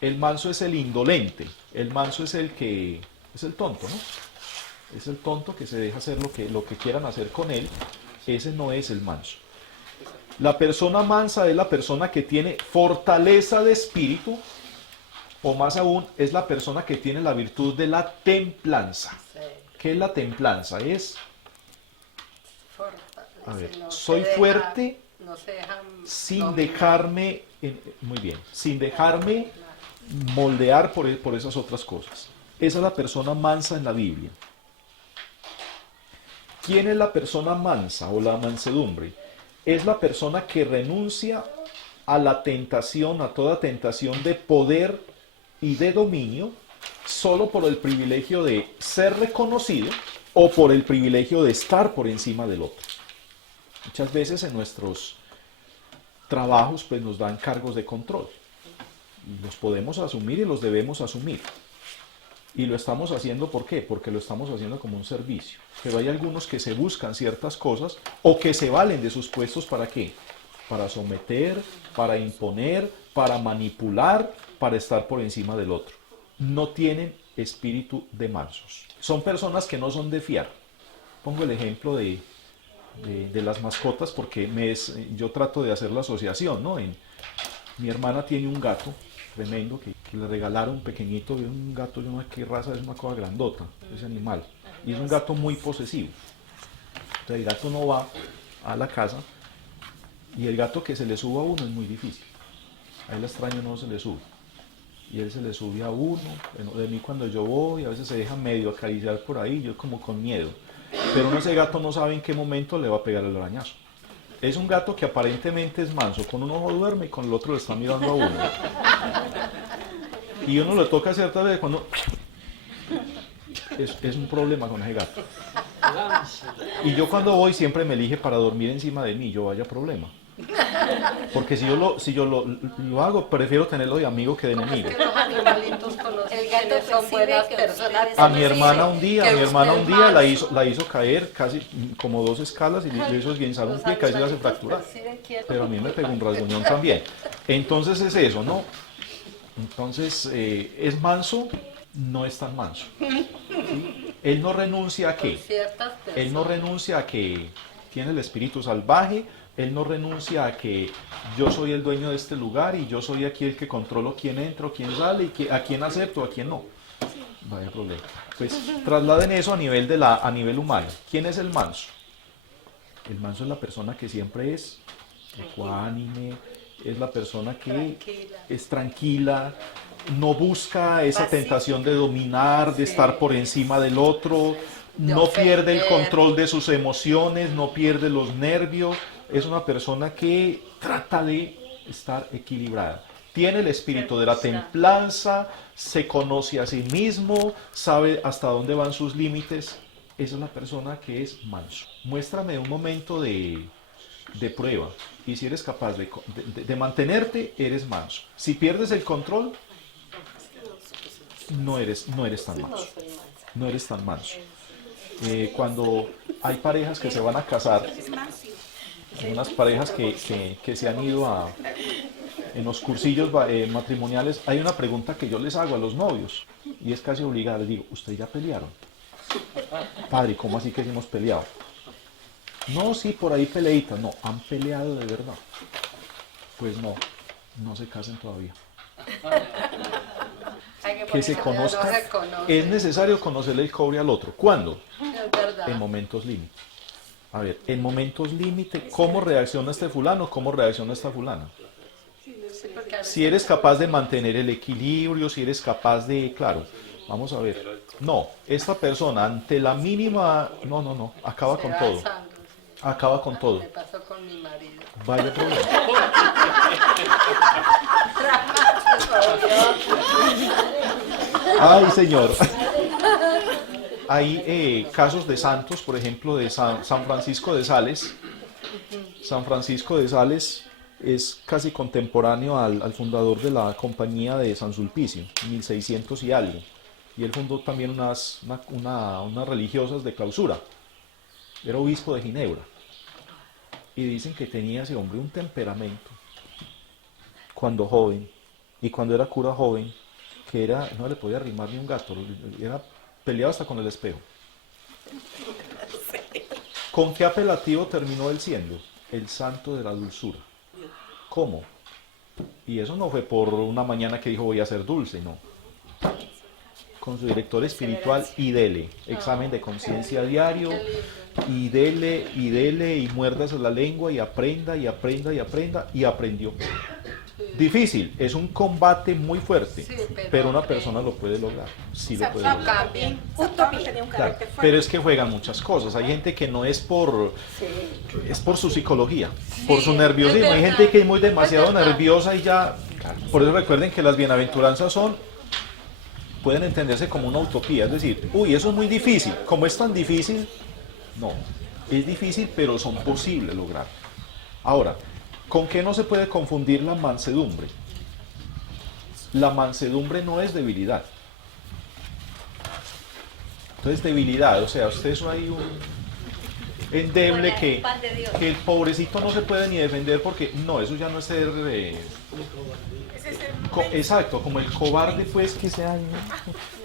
El manso es el indolente. El manso es el que es el tonto, ¿no? Es el tonto que se deja hacer lo que quieran hacer con él. Ese no es el manso. La persona mansa es la persona que tiene fortaleza de espíritu, o más aún, es la persona que tiene la virtud de la templanza. ¿Qué es la templanza? Es, a ver, soy fuerte sin dejarme, muy bien, sin dejarme moldear por esas otras cosas. Esa es la persona mansa en la Biblia. ¿Quién es la persona mansa o la mansedumbre? Es la persona que renuncia a la tentación, a toda tentación de poder y de dominio, solo por el privilegio de ser reconocido o por el privilegio de estar por encima del otro. Muchas veces en nuestros trabajos pues nos dan cargos de control. Y los podemos asumir y los debemos asumir. Y lo estamos haciendo, ¿por qué? Porque lo estamos haciendo como un servicio. Pero hay algunos que se buscan ciertas cosas o que se valen de sus puestos, ¿para qué? Para someter, para imponer, para manipular, para estar por encima del otro. No tienen espíritu de mansos. Son personas que no son de fiar. Pongo el ejemplo de las mascotas porque yo trato de hacer la asociación, ¿no? Mi hermana tiene un gato tremendo que le regalaron pequeñito, un gato, yo no sé qué raza, es una cosa grandota, ese animal. Y es un gato muy posesivo. Entonces el gato no va a la casa y el gato que se le suba a uno es muy difícil. A él extraño no se le sube. Y él se le sube a uno, de mí cuando yo voy, a veces se deja medio acariciar por ahí, yo como con miedo. Pero ese gato no sabe en qué momento le va a pegar el arañazo. Es un gato que aparentemente es manso, con un ojo duerme y con el otro le está mirando a uno. Y uno le toca ciertas veces cuando... Es un problema con ese gato. Y yo cuando voy siempre me elige para dormir encima de mí, yo vaya problema. Porque si yo lo hago, prefiero tenerlo de amigo que de enemigo. Los animalitos conocen El gato quiénes son percibe buenas que personas. ustedes A mi hermana un día la hizo hizo caer casi como 2 escalas y le hizo esguinzar un pie, casi la hace fracturar. Pero a mí me pegó un rasguñón también. Entonces es eso, ¿no? Entonces, ¿es manso? No es tan manso. ¿Sí? Él no renuncia a qué. Él no renuncia a que tiene el espíritu salvaje. Él no renuncia a que yo soy el dueño de este lugar y yo soy aquí el que controlo quién entra o quién sale y a quién acepto o a quién no. Vaya problema. Pues trasladen eso a nivel humano. ¿Quién es el manso? El manso es la persona que siempre es ecuánime, es la persona que es tranquila, no busca esa tentación de dominar, de estar por encima del otro, no pierde el control de sus emociones, no pierde los nervios. Es una persona que trata de estar equilibrada. Tiene el espíritu de la templanza, se conoce a sí mismo, sabe hasta dónde van sus límites. Esa es la persona que es manso. Muéstrame un momento de prueba y si eres capaz de mantenerte, eres manso. Si pierdes el control, no eres tan manso. No eres tan manso. Cuando hay parejas que se van a casar, unas parejas que se han ido en los cursillos matrimoniales, hay una pregunta que yo les hago a los novios y es casi obligada. Les digo, ¿ustedes ya pelearon? Padre, ¿cómo así que sí hemos peleado? No, sí, por ahí peleitas. No, ¿han peleado de verdad? Pues no se casen todavía. Que se conozcan. Es necesario conocerle el cobre al otro. ¿Cuándo? En momentos límite. A ver, en momentos límite, ¿cómo reacciona este fulano? ¿Cómo reacciona esta fulana? Si eres capaz de mantener el equilibrio, si eres capaz de, claro, vamos a ver. No, esta persona ante la mínima, no, acaba con todo. Acaba con todo. Me pasó con mi marido. Vaya problema. Ay, señor. Hay casos de santos, por ejemplo, de San Francisco de Sales. San Francisco de Sales es casi contemporáneo al fundador de la compañía de San Sulpicio, 1600 y algo. Y él fundó también unas religiosas de clausura. Era obispo de Ginebra. Y dicen que tenía ese hombre un temperamento cuando joven, y cuando era cura joven, que no le podía arrimar ni un gato, peleaba hasta con el espejo. ¿Con qué apelativo terminó él siendo? El santo de la dulzura. ¿Cómo? Y eso no fue por una mañana que dijo voy a ser dulce, no. Con su director espiritual y dele, examen de conciencia diario, y dele, y muérdase la lengua, y aprenda, y aprendió. Difícil, es un combate muy fuerte, pero una persona lo puede lograr, sí lo puede lograr. Claro, pero es que juegan muchas cosas, hay gente que no es por su psicología, por su nerviosismo, hay gente que es muy demasiado nerviosa y ya, por eso recuerden que las bienaventuranzas son pueden entenderse como una utopía, es decir, uy, eso es muy difícil. ¿Cómo es tan difícil? No, es difícil, pero son posibles lograr. Ahora, ¿con qué no se puede confundir la mansedumbre? La mansedumbre no es debilidad. Entonces, debilidad, o sea, usted es ahí un endeble que el pobrecito no se puede ni defender porque no, eso ya no es ser exacto, como el cobarde pues que sea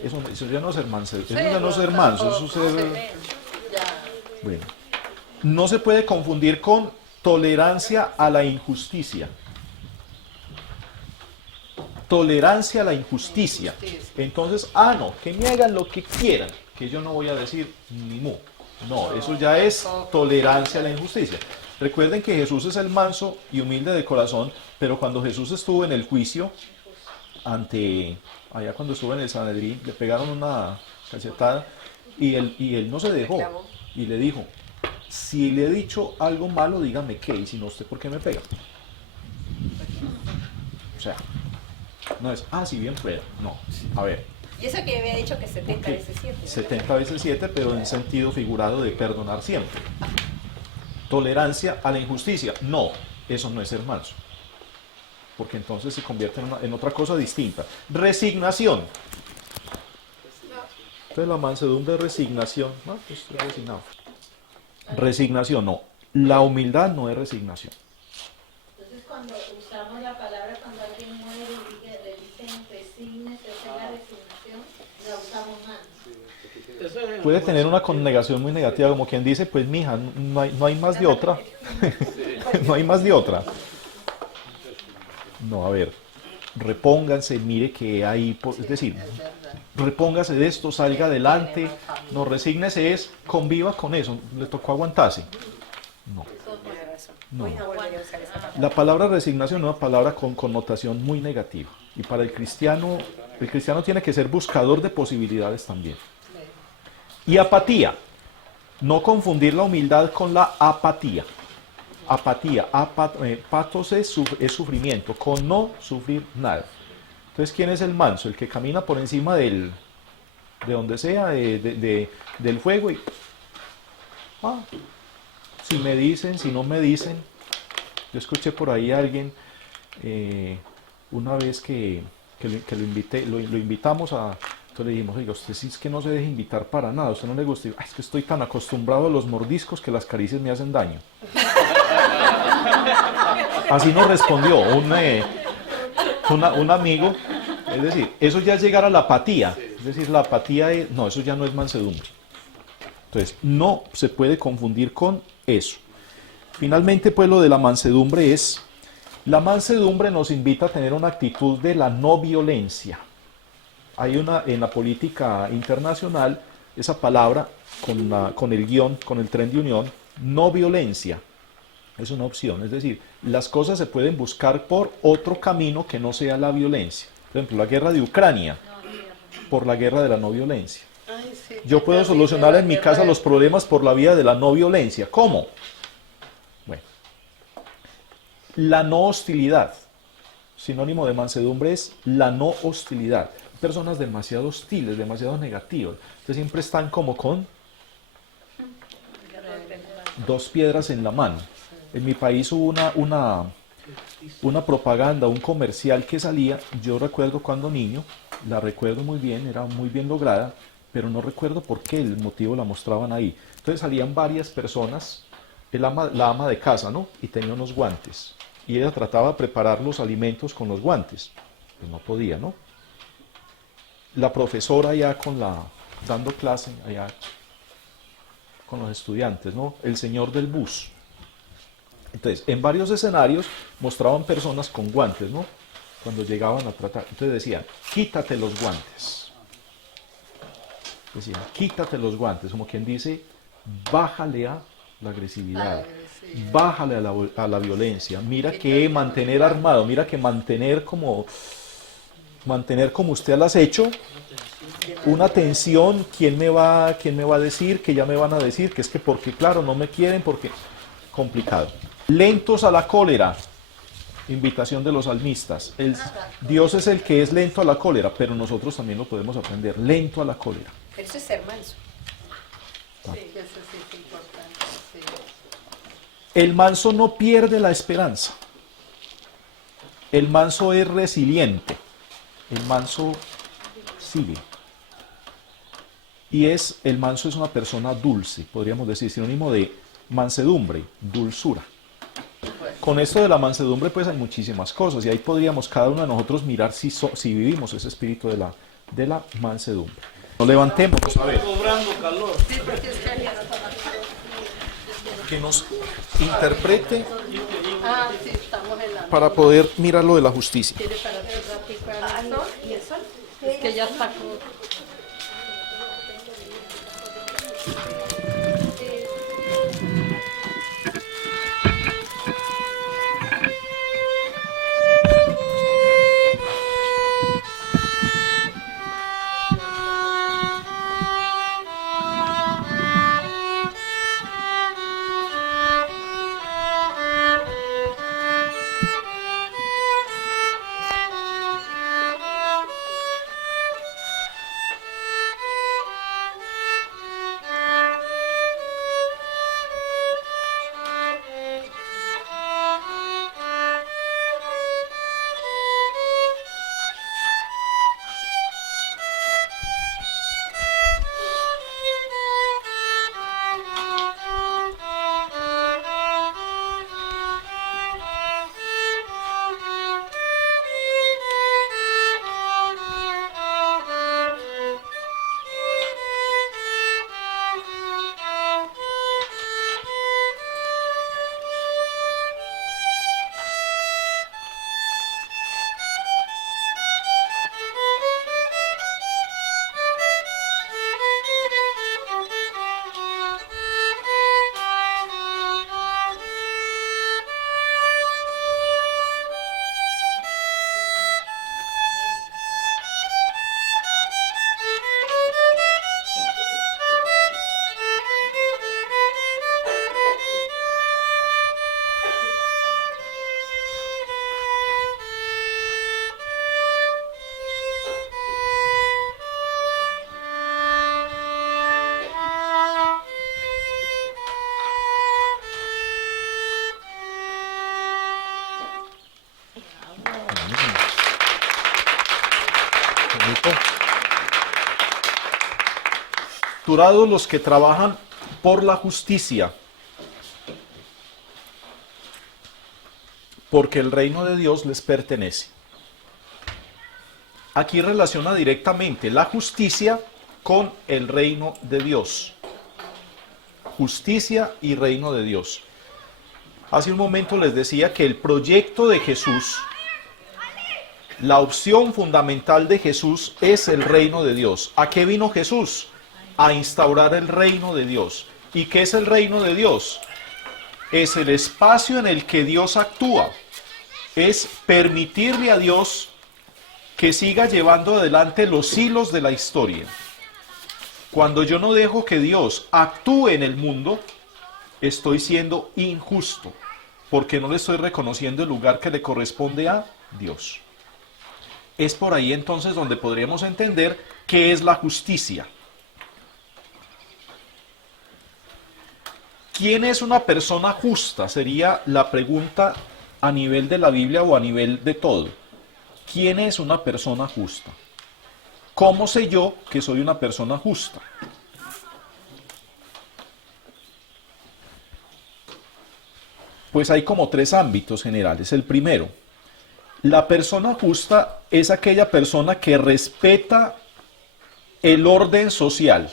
eso ya no es ser manso, eso ya no es ser manso, eso es ser bueno. No se puede confundir con tolerancia a la injusticia. Tolerancia a la injusticia. Entonces, no, que me hagan lo que quieran, que yo no voy a decir ni mu. No, eso ya es tolerancia a la injusticia. Recuerden que Jesús es el manso y humilde de corazón, pero cuando Jesús estuvo en el juicio, allá cuando estuvo en el Sanedrín, le pegaron una cachetada y él no se dejó y le dijo, si le he dicho algo malo, dígame qué, y si no, usted, ¿por qué me pega? O sea, no es, si bien pueda, no, a ver. Y eso que había dicho que 70 veces 7. 70 veces 7, pero en sentido figurado de perdonar siempre. Tolerancia a la injusticia, no, eso no es ser manso, porque entonces se convierte en otra cosa distinta. Resignación. Entonces la mansedumbre es resignación. No, pues estoy resignado. Resignación, no. La humildad no es resignación. Entonces cuando usamos la palabra cuando alguien muere y dicen resígnese, esa es la resignación, la usamos mal. Puede tener una connotación muy negativa, como quien dice, pues mija, no hay más de otra. No hay más de otra. No, a ver, repónganse, mire que hay, es decir, repóngase de esto, salga adelante, no, resígnese es, conviva con eso, le tocó aguantarse. No. No. La palabra resignación es una palabra con connotación muy negativa. Y para el cristiano tiene que ser buscador de posibilidades también. Y apatía. No confundir la humildad con la apatía. Apatía, patos es sufrimiento, con no sufrir nada. Entonces, ¿quién es el manso? El que camina por encima de donde sea, del fuego y... si me dicen, si no me dicen. Yo escuché por ahí a alguien una vez que lo invitamos a... Entonces le dijimos, oiga, usted sí es que no se deje invitar para nada, a usted no le gusta. Es que estoy tan acostumbrado a los mordiscos que las caricias me hacen daño. Así nos respondió un amigo. Es decir, eso ya es llegar a la apatía. Es decir, la apatía es, no, eso ya no es mansedumbre. Entonces, no se puede confundir con eso. Finalmente, pues lo de la mansedumbre es, la mansedumbre nos invita a tener una actitud de la no violencia. Hay en la política internacional, esa palabra con el guión, con el tren de unión, no violencia, es una opción. Es decir, las cosas se pueden buscar por otro camino que no sea la violencia. Por ejemplo, la guerra de Ucrania, por la guerra de la no violencia. Yo puedo solucionar en mi casa los problemas por la vía de la no violencia. ¿Cómo? Bueno, la no hostilidad. Sinónimo de mansedumbre es la no hostilidad. Personas demasiado hostiles, demasiado negativas. Entonces siempre están como con dos piedras en la mano. En mi país hubo una propaganda, un comercial que salía, yo recuerdo cuando niño, la recuerdo muy bien, era muy bien lograda, pero no recuerdo por qué el motivo la mostraban ahí. Entonces salían varias personas, la ama de casa, ¿no? Y tenía unos guantes. Y ella trataba de preparar los alimentos con los guantes. Pues no podía, ¿no? La profesora ya dando clase, allá con los estudiantes, ¿no? El señor del bus. Entonces, en varios escenarios mostraban personas con guantes, ¿no? Cuando llegaban a tratar. Entonces decían, quítate los guantes. Decían, quítate los guantes. Como quien dice, bájale a la agresividad, bájale a la violencia. Mira que mantener armado, mira que mantener como usted lo has hecho, una tensión, ¿quién me va a decir? Que ya me van a decir, que es que porque, claro, no me quieren, porque complicado. Lentos a la cólera. Invitación de los salmistas. Dios es el que es lento a la cólera, pero nosotros también lo podemos aprender, lento a la cólera. Pero eso es ser manso. Sí, eso sí es importante. Sí. El manso no pierde la esperanza. El manso es resiliente. El manso sigue. Y el manso es una persona dulce, podríamos decir, sinónimo de mansedumbre, dulzura. Con esto de la mansedumbre pues hay muchísimas cosas y ahí podríamos cada uno de nosotros mirar si vivimos ese espíritu de la mansedumbre. Nos levantémonos, a ver. Que nos interprete Ah, sí, estamos en la... para poder mirar lo de la justicia. ¿Quiere parar un ratico? ¿Y el sol? Es que ya está como... Bienaventurados los que trabajan por la justicia, porque el reino de Dios les pertenece. Aquí relaciona directamente la justicia con el reino de Dios. Justicia y reino de Dios. Hace un momento les decía que el proyecto de Jesús, la opción fundamental de Jesús es el reino de Dios. ¿A qué vino Jesús? A instaurar el reino de Dios. ¿Y qué es el reino de Dios? Es el espacio en el que Dios actúa. Es permitirle a Dios que siga llevando adelante los hilos de la historia. Cuando yo no dejo que Dios actúe en el mundo, estoy siendo injusto, porque no le estoy reconociendo el lugar que le corresponde a Dios. Es por ahí entonces donde podríamos entender qué es la justicia. ¿Quién es una persona justa? Sería la pregunta a nivel de la Biblia o a nivel de todo. ¿Quién es una persona justa? ¿Cómo sé yo que soy una persona justa? Pues hay como tres ámbitos generales. El primero, la persona justa es aquella persona que respeta el orden social.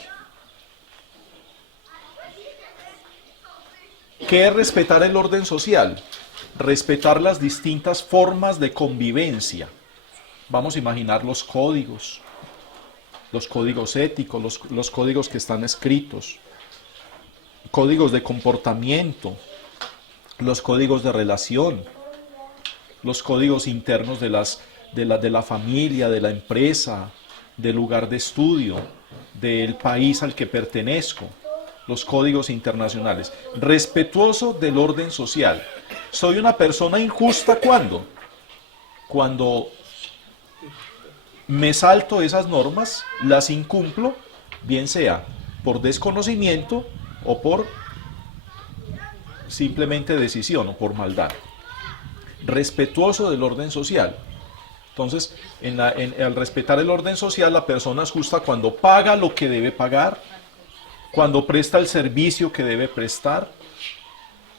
¿Qué es respetar el orden social? Respetar las distintas formas de convivencia. Vamos a imaginar los códigos éticos, los códigos que están escritos, códigos de comportamiento, los códigos de relación, los códigos internos de la familia, de la empresa, del lugar de estudio, del país al que pertenezco, los códigos internacionales. Respetuoso del orden social. Soy una persona injusta ¿cuándo? Cuando me salto esas normas, las incumplo, bien sea por desconocimiento o por simplemente decisión o por maldad. Respetuoso del orden social. Entonces, al respetar el orden social, la persona es justa cuando paga lo que debe pagar, cuando presta el servicio que debe prestar,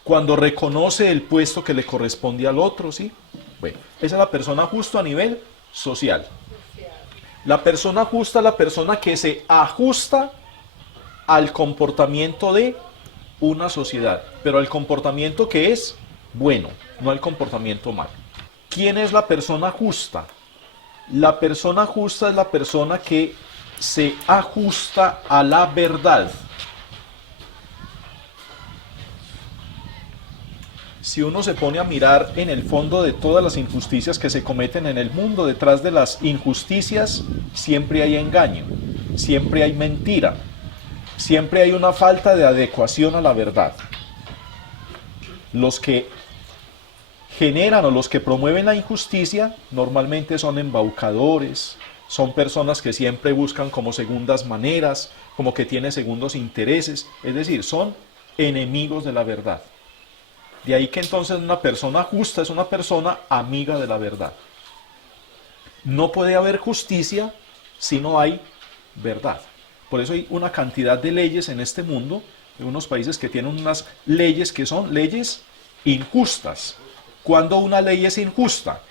cuando reconoce el puesto que le corresponde al otro, ¿sí? Bueno, esa es la persona justa a nivel social. La persona justa es la persona que se ajusta al comportamiento de una sociedad, pero al comportamiento que es bueno, no al comportamiento malo. ¿Quién es la persona justa? La persona justa es la persona que se ajusta a la verdad. Si uno se pone a mirar en el fondo de todas las injusticias que se cometen en el mundo, detrás de las injusticias siempre hay engaño, siempre hay mentira, siempre hay una falta de adecuación a la verdad. Los que generan o los que promueven la injusticia normalmente son embaucadores, son personas que siempre buscan como segundas maneras, como que tienen segundos intereses, es decir, son enemigos de la verdad. De ahí que entonces una persona justa es una persona amiga de la verdad. No puede haber justicia si no hay verdad. Por eso hay una cantidad de leyes en este mundo, en unos países que tienen unas leyes que son leyes injustas. ¿Cuándo una ley es injusta?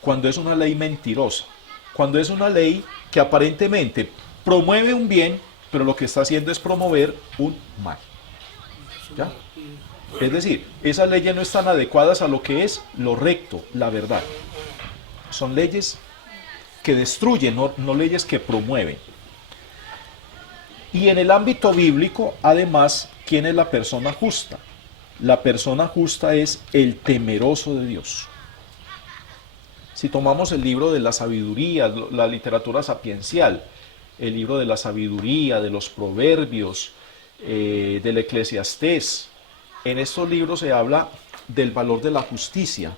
Cuando es una ley mentirosa. Cuando es una ley que aparentemente promueve un bien, pero lo que está haciendo es promover un mal. ¿Ya? Es decir, esas leyes no están adecuadas a lo que es lo recto, la verdad. Son leyes que destruyen, no leyes que promueven. Y en el ámbito bíblico, además, ¿quién es la persona justa? La persona justa es el temeroso de Dios. Si tomamos el libro de la sabiduría, la literatura sapiencial, el libro de la sabiduría, de los proverbios, del Eclesiastés, en estos libros se habla del valor de la justicia,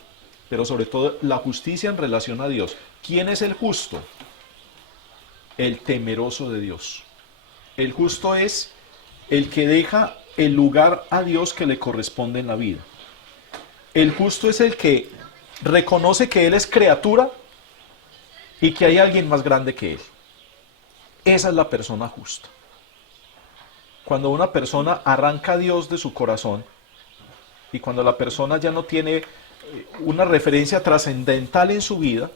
pero sobre todo la justicia en relación a Dios. ¿Quién es el justo? El temeroso de Dios. El justo es el que deja el lugar a Dios que le corresponde en la vida. El justo es el que reconoce que él es criatura y que hay alguien más grande que él. Esa es la persona justa. Cuando una persona arranca a Dios de su corazón y cuando la persona ya no tiene una referencia trascendental en su vida,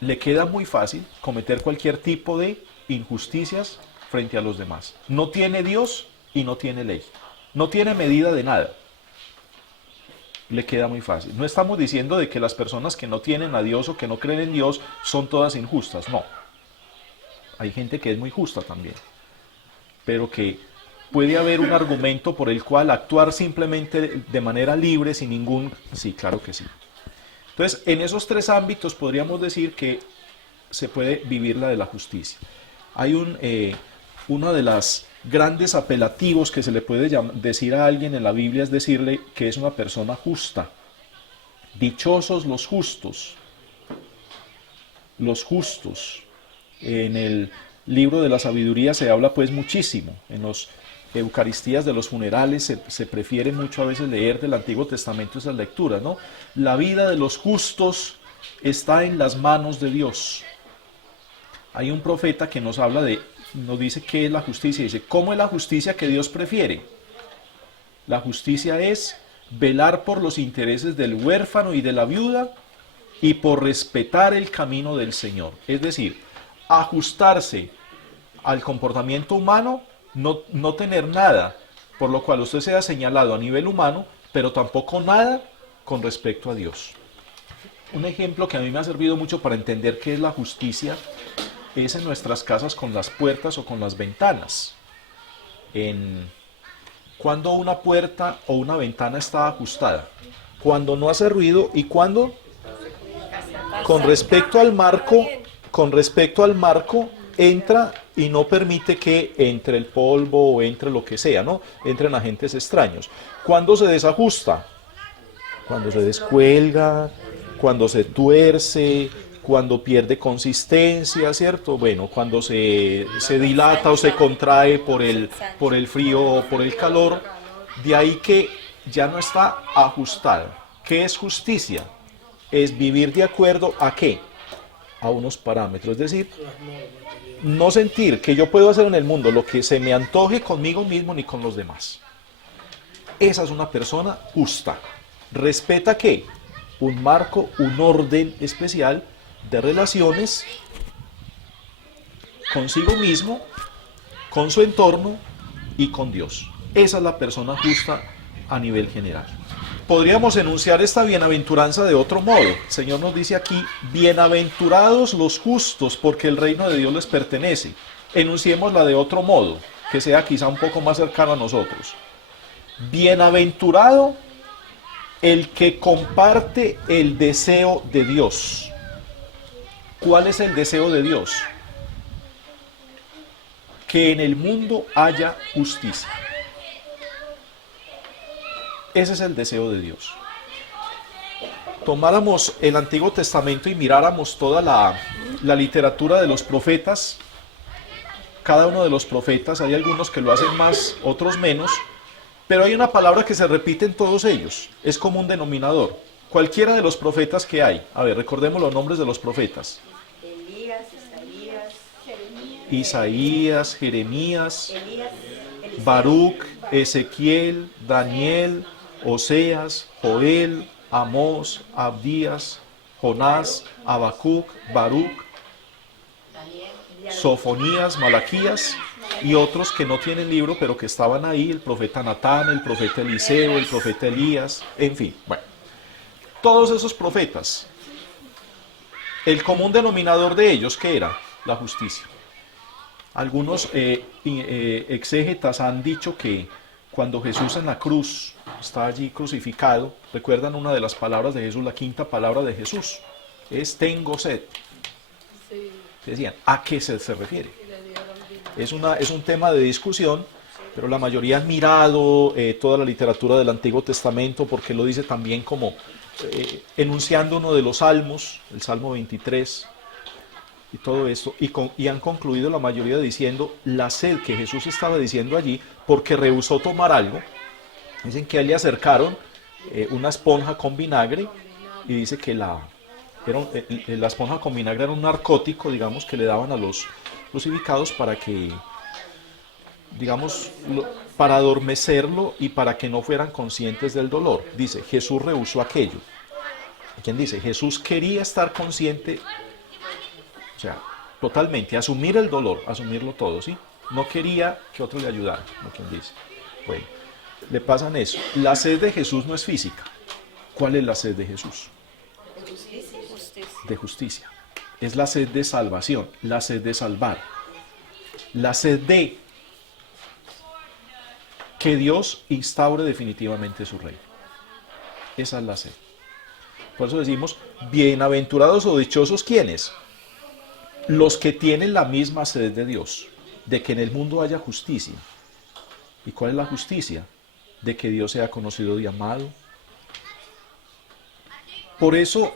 le queda muy fácil cometer cualquier tipo de injusticias frente a los demás. No tiene Dios y no tiene ley. No tiene medida de nada. Le queda muy fácil. No estamos diciendo de que las personas que no tienen a Dios o que no creen en Dios son todas injustas. No. Hay gente que es muy justa también. Pero que puede haber un argumento por el cual actuar simplemente de manera libre, sin ningún... Sí, claro que sí. Entonces, en esos tres ámbitos podríamos decir que se puede vivir la de la justicia. Hay uno de los grandes apelativos que se le puede decir a alguien en la Biblia es decirle que es una persona justa. Dichosos los justos. Los justos. En el libro de la sabiduría se habla pues muchísimo. En los Eucaristías de los funerales se prefiere mucho a veces leer del Antiguo Testamento esas lecturas, ¿no? La vida de los justos está en las manos de Dios. Hay un profeta que nos dice qué es la justicia. Dice, ¿cómo es la justicia que Dios prefiere? La justicia es velar por los intereses del huérfano y de la viuda y por respetar el camino del Señor. Es decir, ajustarse al comportamiento humano, no tener nada por lo cual usted sea señalado a nivel humano, pero tampoco nada con respecto a Dios. Un ejemplo que a mí me ha servido mucho para entender qué es la justicia es en nuestras casas con las puertas o con las ventanas. Cuando una puerta o una ventana está ajustada, cuando no hace ruido y cuando con respecto al marco entra y no permite que entre el polvo o entre lo que sea, ¿no? Entren agentes extraños. ¿Cuándo se desajusta? Cuando se descuelga, cuando se tuerce, cuando pierde consistencia, ¿cierto? Bueno, cuando se dilata o se contrae por el frío o por el calor, de ahí que ya no está ajustado. ¿Qué es justicia? Es vivir de acuerdo a ¿qué? A unos parámetros, es decir, no sentir que yo puedo hacer en el mundo lo que se me antoje conmigo mismo ni con los demás. Esa es una persona justa. ¿Respeta qué? Un marco, un orden especial de relaciones consigo mismo, con su entorno y con Dios. Esa es la persona justa a nivel general. Podríamos enunciar esta bienaventuranza de otro modo. El Señor nos dice aquí, bienaventurados los justos, porque el reino de Dios les pertenece. Enunciémosla de otro modo, que sea quizá un poco más cercano a nosotros. Bienaventurado el que comparte el deseo de Dios. ¿Cuál es el deseo de Dios? Que en el mundo haya justicia. Ese es el deseo de Dios. Tomáramos el Antiguo Testamento y miráramos toda la literatura de los profetas. Cada uno de los profetas, hay algunos que lo hacen más, otros menos, pero hay una palabra que se repite en todos ellos, es como un denominador. Cualquiera de los profetas que hay, a ver, recordemos los nombres de los profetas. Isaías, Jeremías, Baruch, Ezequiel, Daniel, Oseas, Joel, Amós, Abdías, Jonás, Habacuc, Baruch, Sofonías, Malaquías y otros que no tienen libro pero que estaban ahí, el profeta Natán, el profeta Eliseo, el profeta Elías, en fin. Bueno, todos esos profetas, el común denominador de ellos, ¿qué era? La justicia. Algunos exégetas han dicho que cuando Jesús en la cruz está allí crucificado, recuerdan una de las palabras de Jesús, la quinta palabra de Jesús, es tengo sed. Decían, ¿a qué sed se refiere? Es un tema de discusión, pero la mayoría han mirado toda la literatura del Antiguo Testamento porque lo dice también como enunciando uno de los salmos, el Salmo 23, y todo esto, y han concluido la mayoría diciendo la sed que Jesús estaba diciendo allí porque rehusó tomar algo. Dicen que a él le acercaron una esponja con vinagre y dice que la esponja con vinagre era un narcótico, digamos, que le daban a los crucificados para que, digamos, para adormecerlo y para que no fueran conscientes del dolor. Dice, Jesús rehusó aquello. ¿Quién dice? Jesús quería estar consciente, o sea, totalmente, asumir el dolor, asumirlo todo, ¿sí? No quería que otro le ayudara, ¿no? ¿Quién dice? Bueno, le pasan eso. La sed de Jesús no es física. ¿Cuál es la sed de Jesús? De justicia. Es la sed de salvación, la sed de salvar, la sed de que Dios instaure definitivamente su reino. Esa es la sed. Por eso decimos, bienaventurados o dichosos, ¿quiénes? Los que tienen la misma sed de Dios, de que en el mundo haya justicia. ¿Y cuál es la justicia? De que Dios sea conocido y amado. Por eso,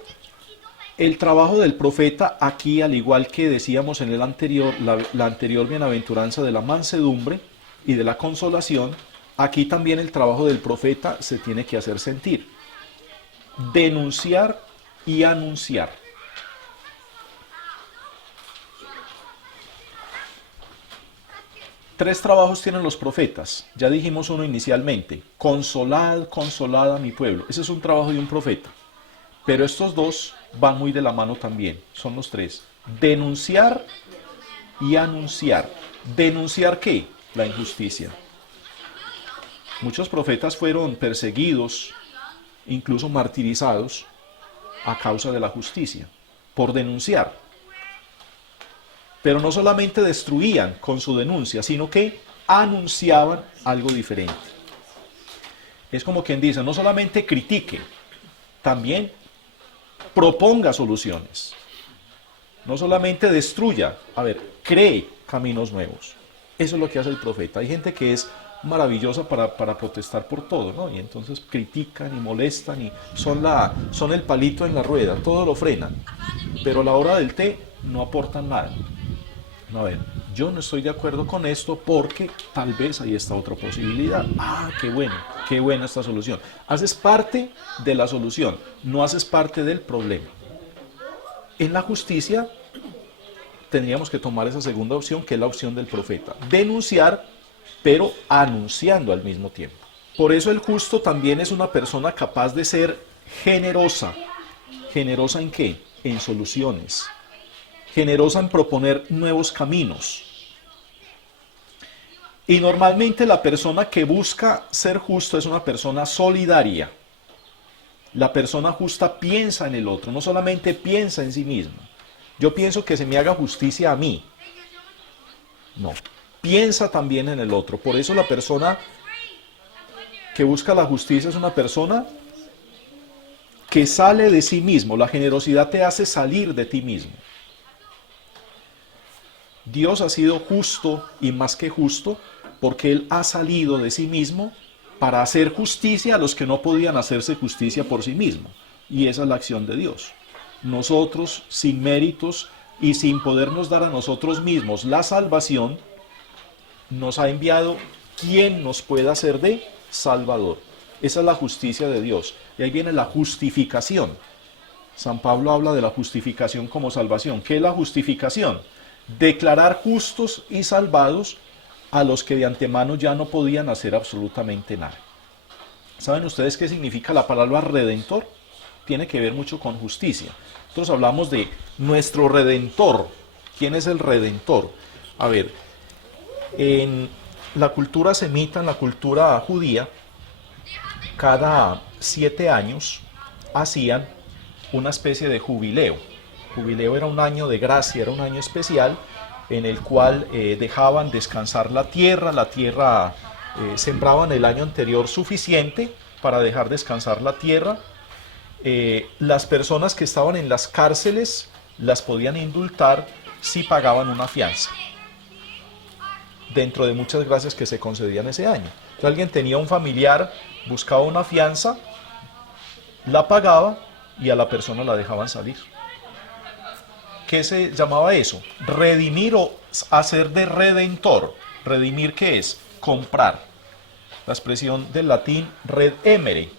el trabajo del profeta aquí, al igual que decíamos en el anterior, la anterior bienaventuranza de la mansedumbre y de la consolación, aquí también el trabajo del profeta se tiene que hacer sentir. Denunciar y anunciar. Tres trabajos tienen los profetas. Ya dijimos uno inicialmente. Consolad, consolad a mi pueblo. Ese es un trabajo de un profeta. Pero estos dos van muy de la mano también. Son los tres. Denunciar y anunciar. ¿Denunciar qué? La injusticia. Muchos profetas fueron perseguidos, incluso martirizados, a causa de la justicia, por denunciar. Pero no solamente destruían con su denuncia, sino que anunciaban algo diferente. Es como quien dice, no solamente critique, también proponga soluciones. No solamente destruya, cree caminos nuevos. Eso es lo que hace el profeta. Hay gente que es maravillosa para protestar por todo, ¿no? Y entonces critican y molestan y son el palito en la rueda, todo lo frenan. Pero a la hora del té no aportan nada. A ver, yo no estoy de acuerdo con esto porque tal vez hay esta otra posibilidad. Ah, qué buena esta solución. Haces parte de la solución, no haces parte del problema. En la justicia tendríamos que tomar esa segunda opción, que es la opción del profeta. Denunciar, pero anunciando al mismo tiempo. Por eso el justo también es una persona capaz de ser generosa. ¿Generosa en qué? En soluciones. Generosa en proponer nuevos caminos. Y normalmente la persona que busca ser justo es una persona solidaria. La persona justa piensa en el otro, no solamente piensa en sí mismo. Yo pienso que se me haga justicia a mí. No, piensa también en el otro. Por eso la persona que busca la justicia es una persona que sale de sí mismo. La generosidad te hace salir de ti mismo. Dios ha sido justo y más que justo porque Él ha salido de sí mismo para hacer justicia a los que no podían hacerse justicia por sí mismos. Y esa es la acción de Dios. Nosotros, sin méritos y sin podernos dar a nosotros mismos la salvación, nos ha enviado quien nos pueda hacer de Salvador. Esa es la justicia de Dios. Y ahí viene la justificación. San Pablo habla de la justificación como salvación. ¿Qué es la justificación? Declarar justos y salvados a los que de antemano ya no podían hacer absolutamente nada. ¿Saben ustedes qué significa la palabra redentor? Tiene que ver mucho con justicia. Nosotros hablamos de nuestro redentor. ¿Quién es el redentor? A ver, en la cultura semita, en la cultura judía, cada 7 años hacían una especie de jubileo. Jubileo era un año de gracia, era un año especial en el cual dejaban descansar la tierra sembraban el año anterior suficiente para dejar descansar la tierra. Las personas que estaban en las cárceles las podían indultar si pagaban una fianza, dentro de muchas gracias que se concedían ese año. Si alguien tenía un familiar, buscaba una fianza, la pagaba y a la persona la dejaban salir. ¿Qué se llamaba eso? Redimir o hacer de redentor. ¿Redimir qué es? Comprar. La expresión del latín redemere.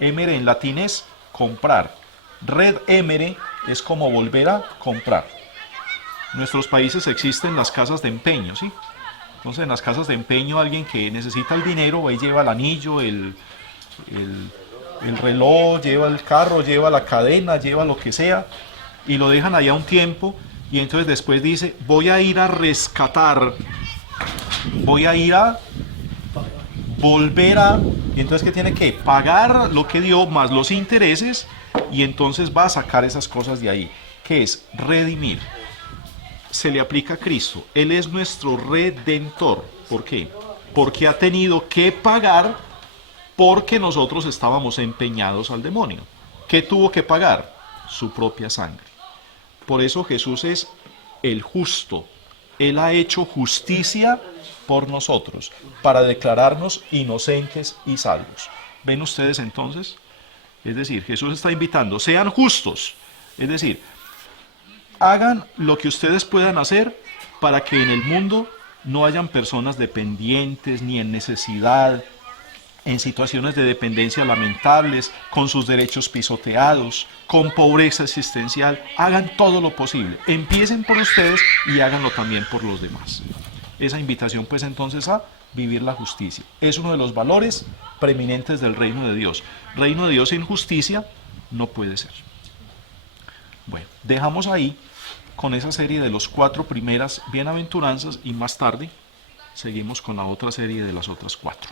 Emere en latín es comprar. Redemere es como volver a comprar. En nuestros países existen las casas de empeño, ¿sí? Entonces en las casas de empeño alguien que necesita el dinero va y lleva el anillo, el reloj, lleva el carro, lleva la cadena, lleva lo que sea, y lo dejan allá un tiempo, y entonces después dice, voy a ir a rescatar, voy a ir a volver a, y entonces ¿qué tiene que pagar? Lo que dio más los intereses, y entonces va a sacar esas cosas de ahí. ¿Qué es? Redimir. Se le aplica a Cristo. Él es nuestro redentor. ¿Por qué? Porque ha tenido que pagar porque nosotros estábamos empeñados al demonio. ¿Qué tuvo que pagar? Su propia sangre. Por eso Jesús es el justo. Él ha hecho justicia por nosotros, para declararnos inocentes y salvos. ¿Ven ustedes entonces? Es decir, Jesús está invitando, sean justos. Es decir, hagan lo que ustedes puedan hacer para que en el mundo no hayan personas dependientes ni en necesidad, en situaciones de dependencia lamentables, con sus derechos pisoteados, con pobreza existencial. Hagan todo lo posible. Empiecen por ustedes y háganlo también por los demás. Esa invitación pues entonces a vivir la justicia. Es uno de los valores preeminentes del reino de Dios. Reino de Dios sin justicia no puede ser. Bueno, dejamos ahí con esa serie de los 4 primeras bienaventuranzas y más tarde seguimos con la otra serie de las otras 4.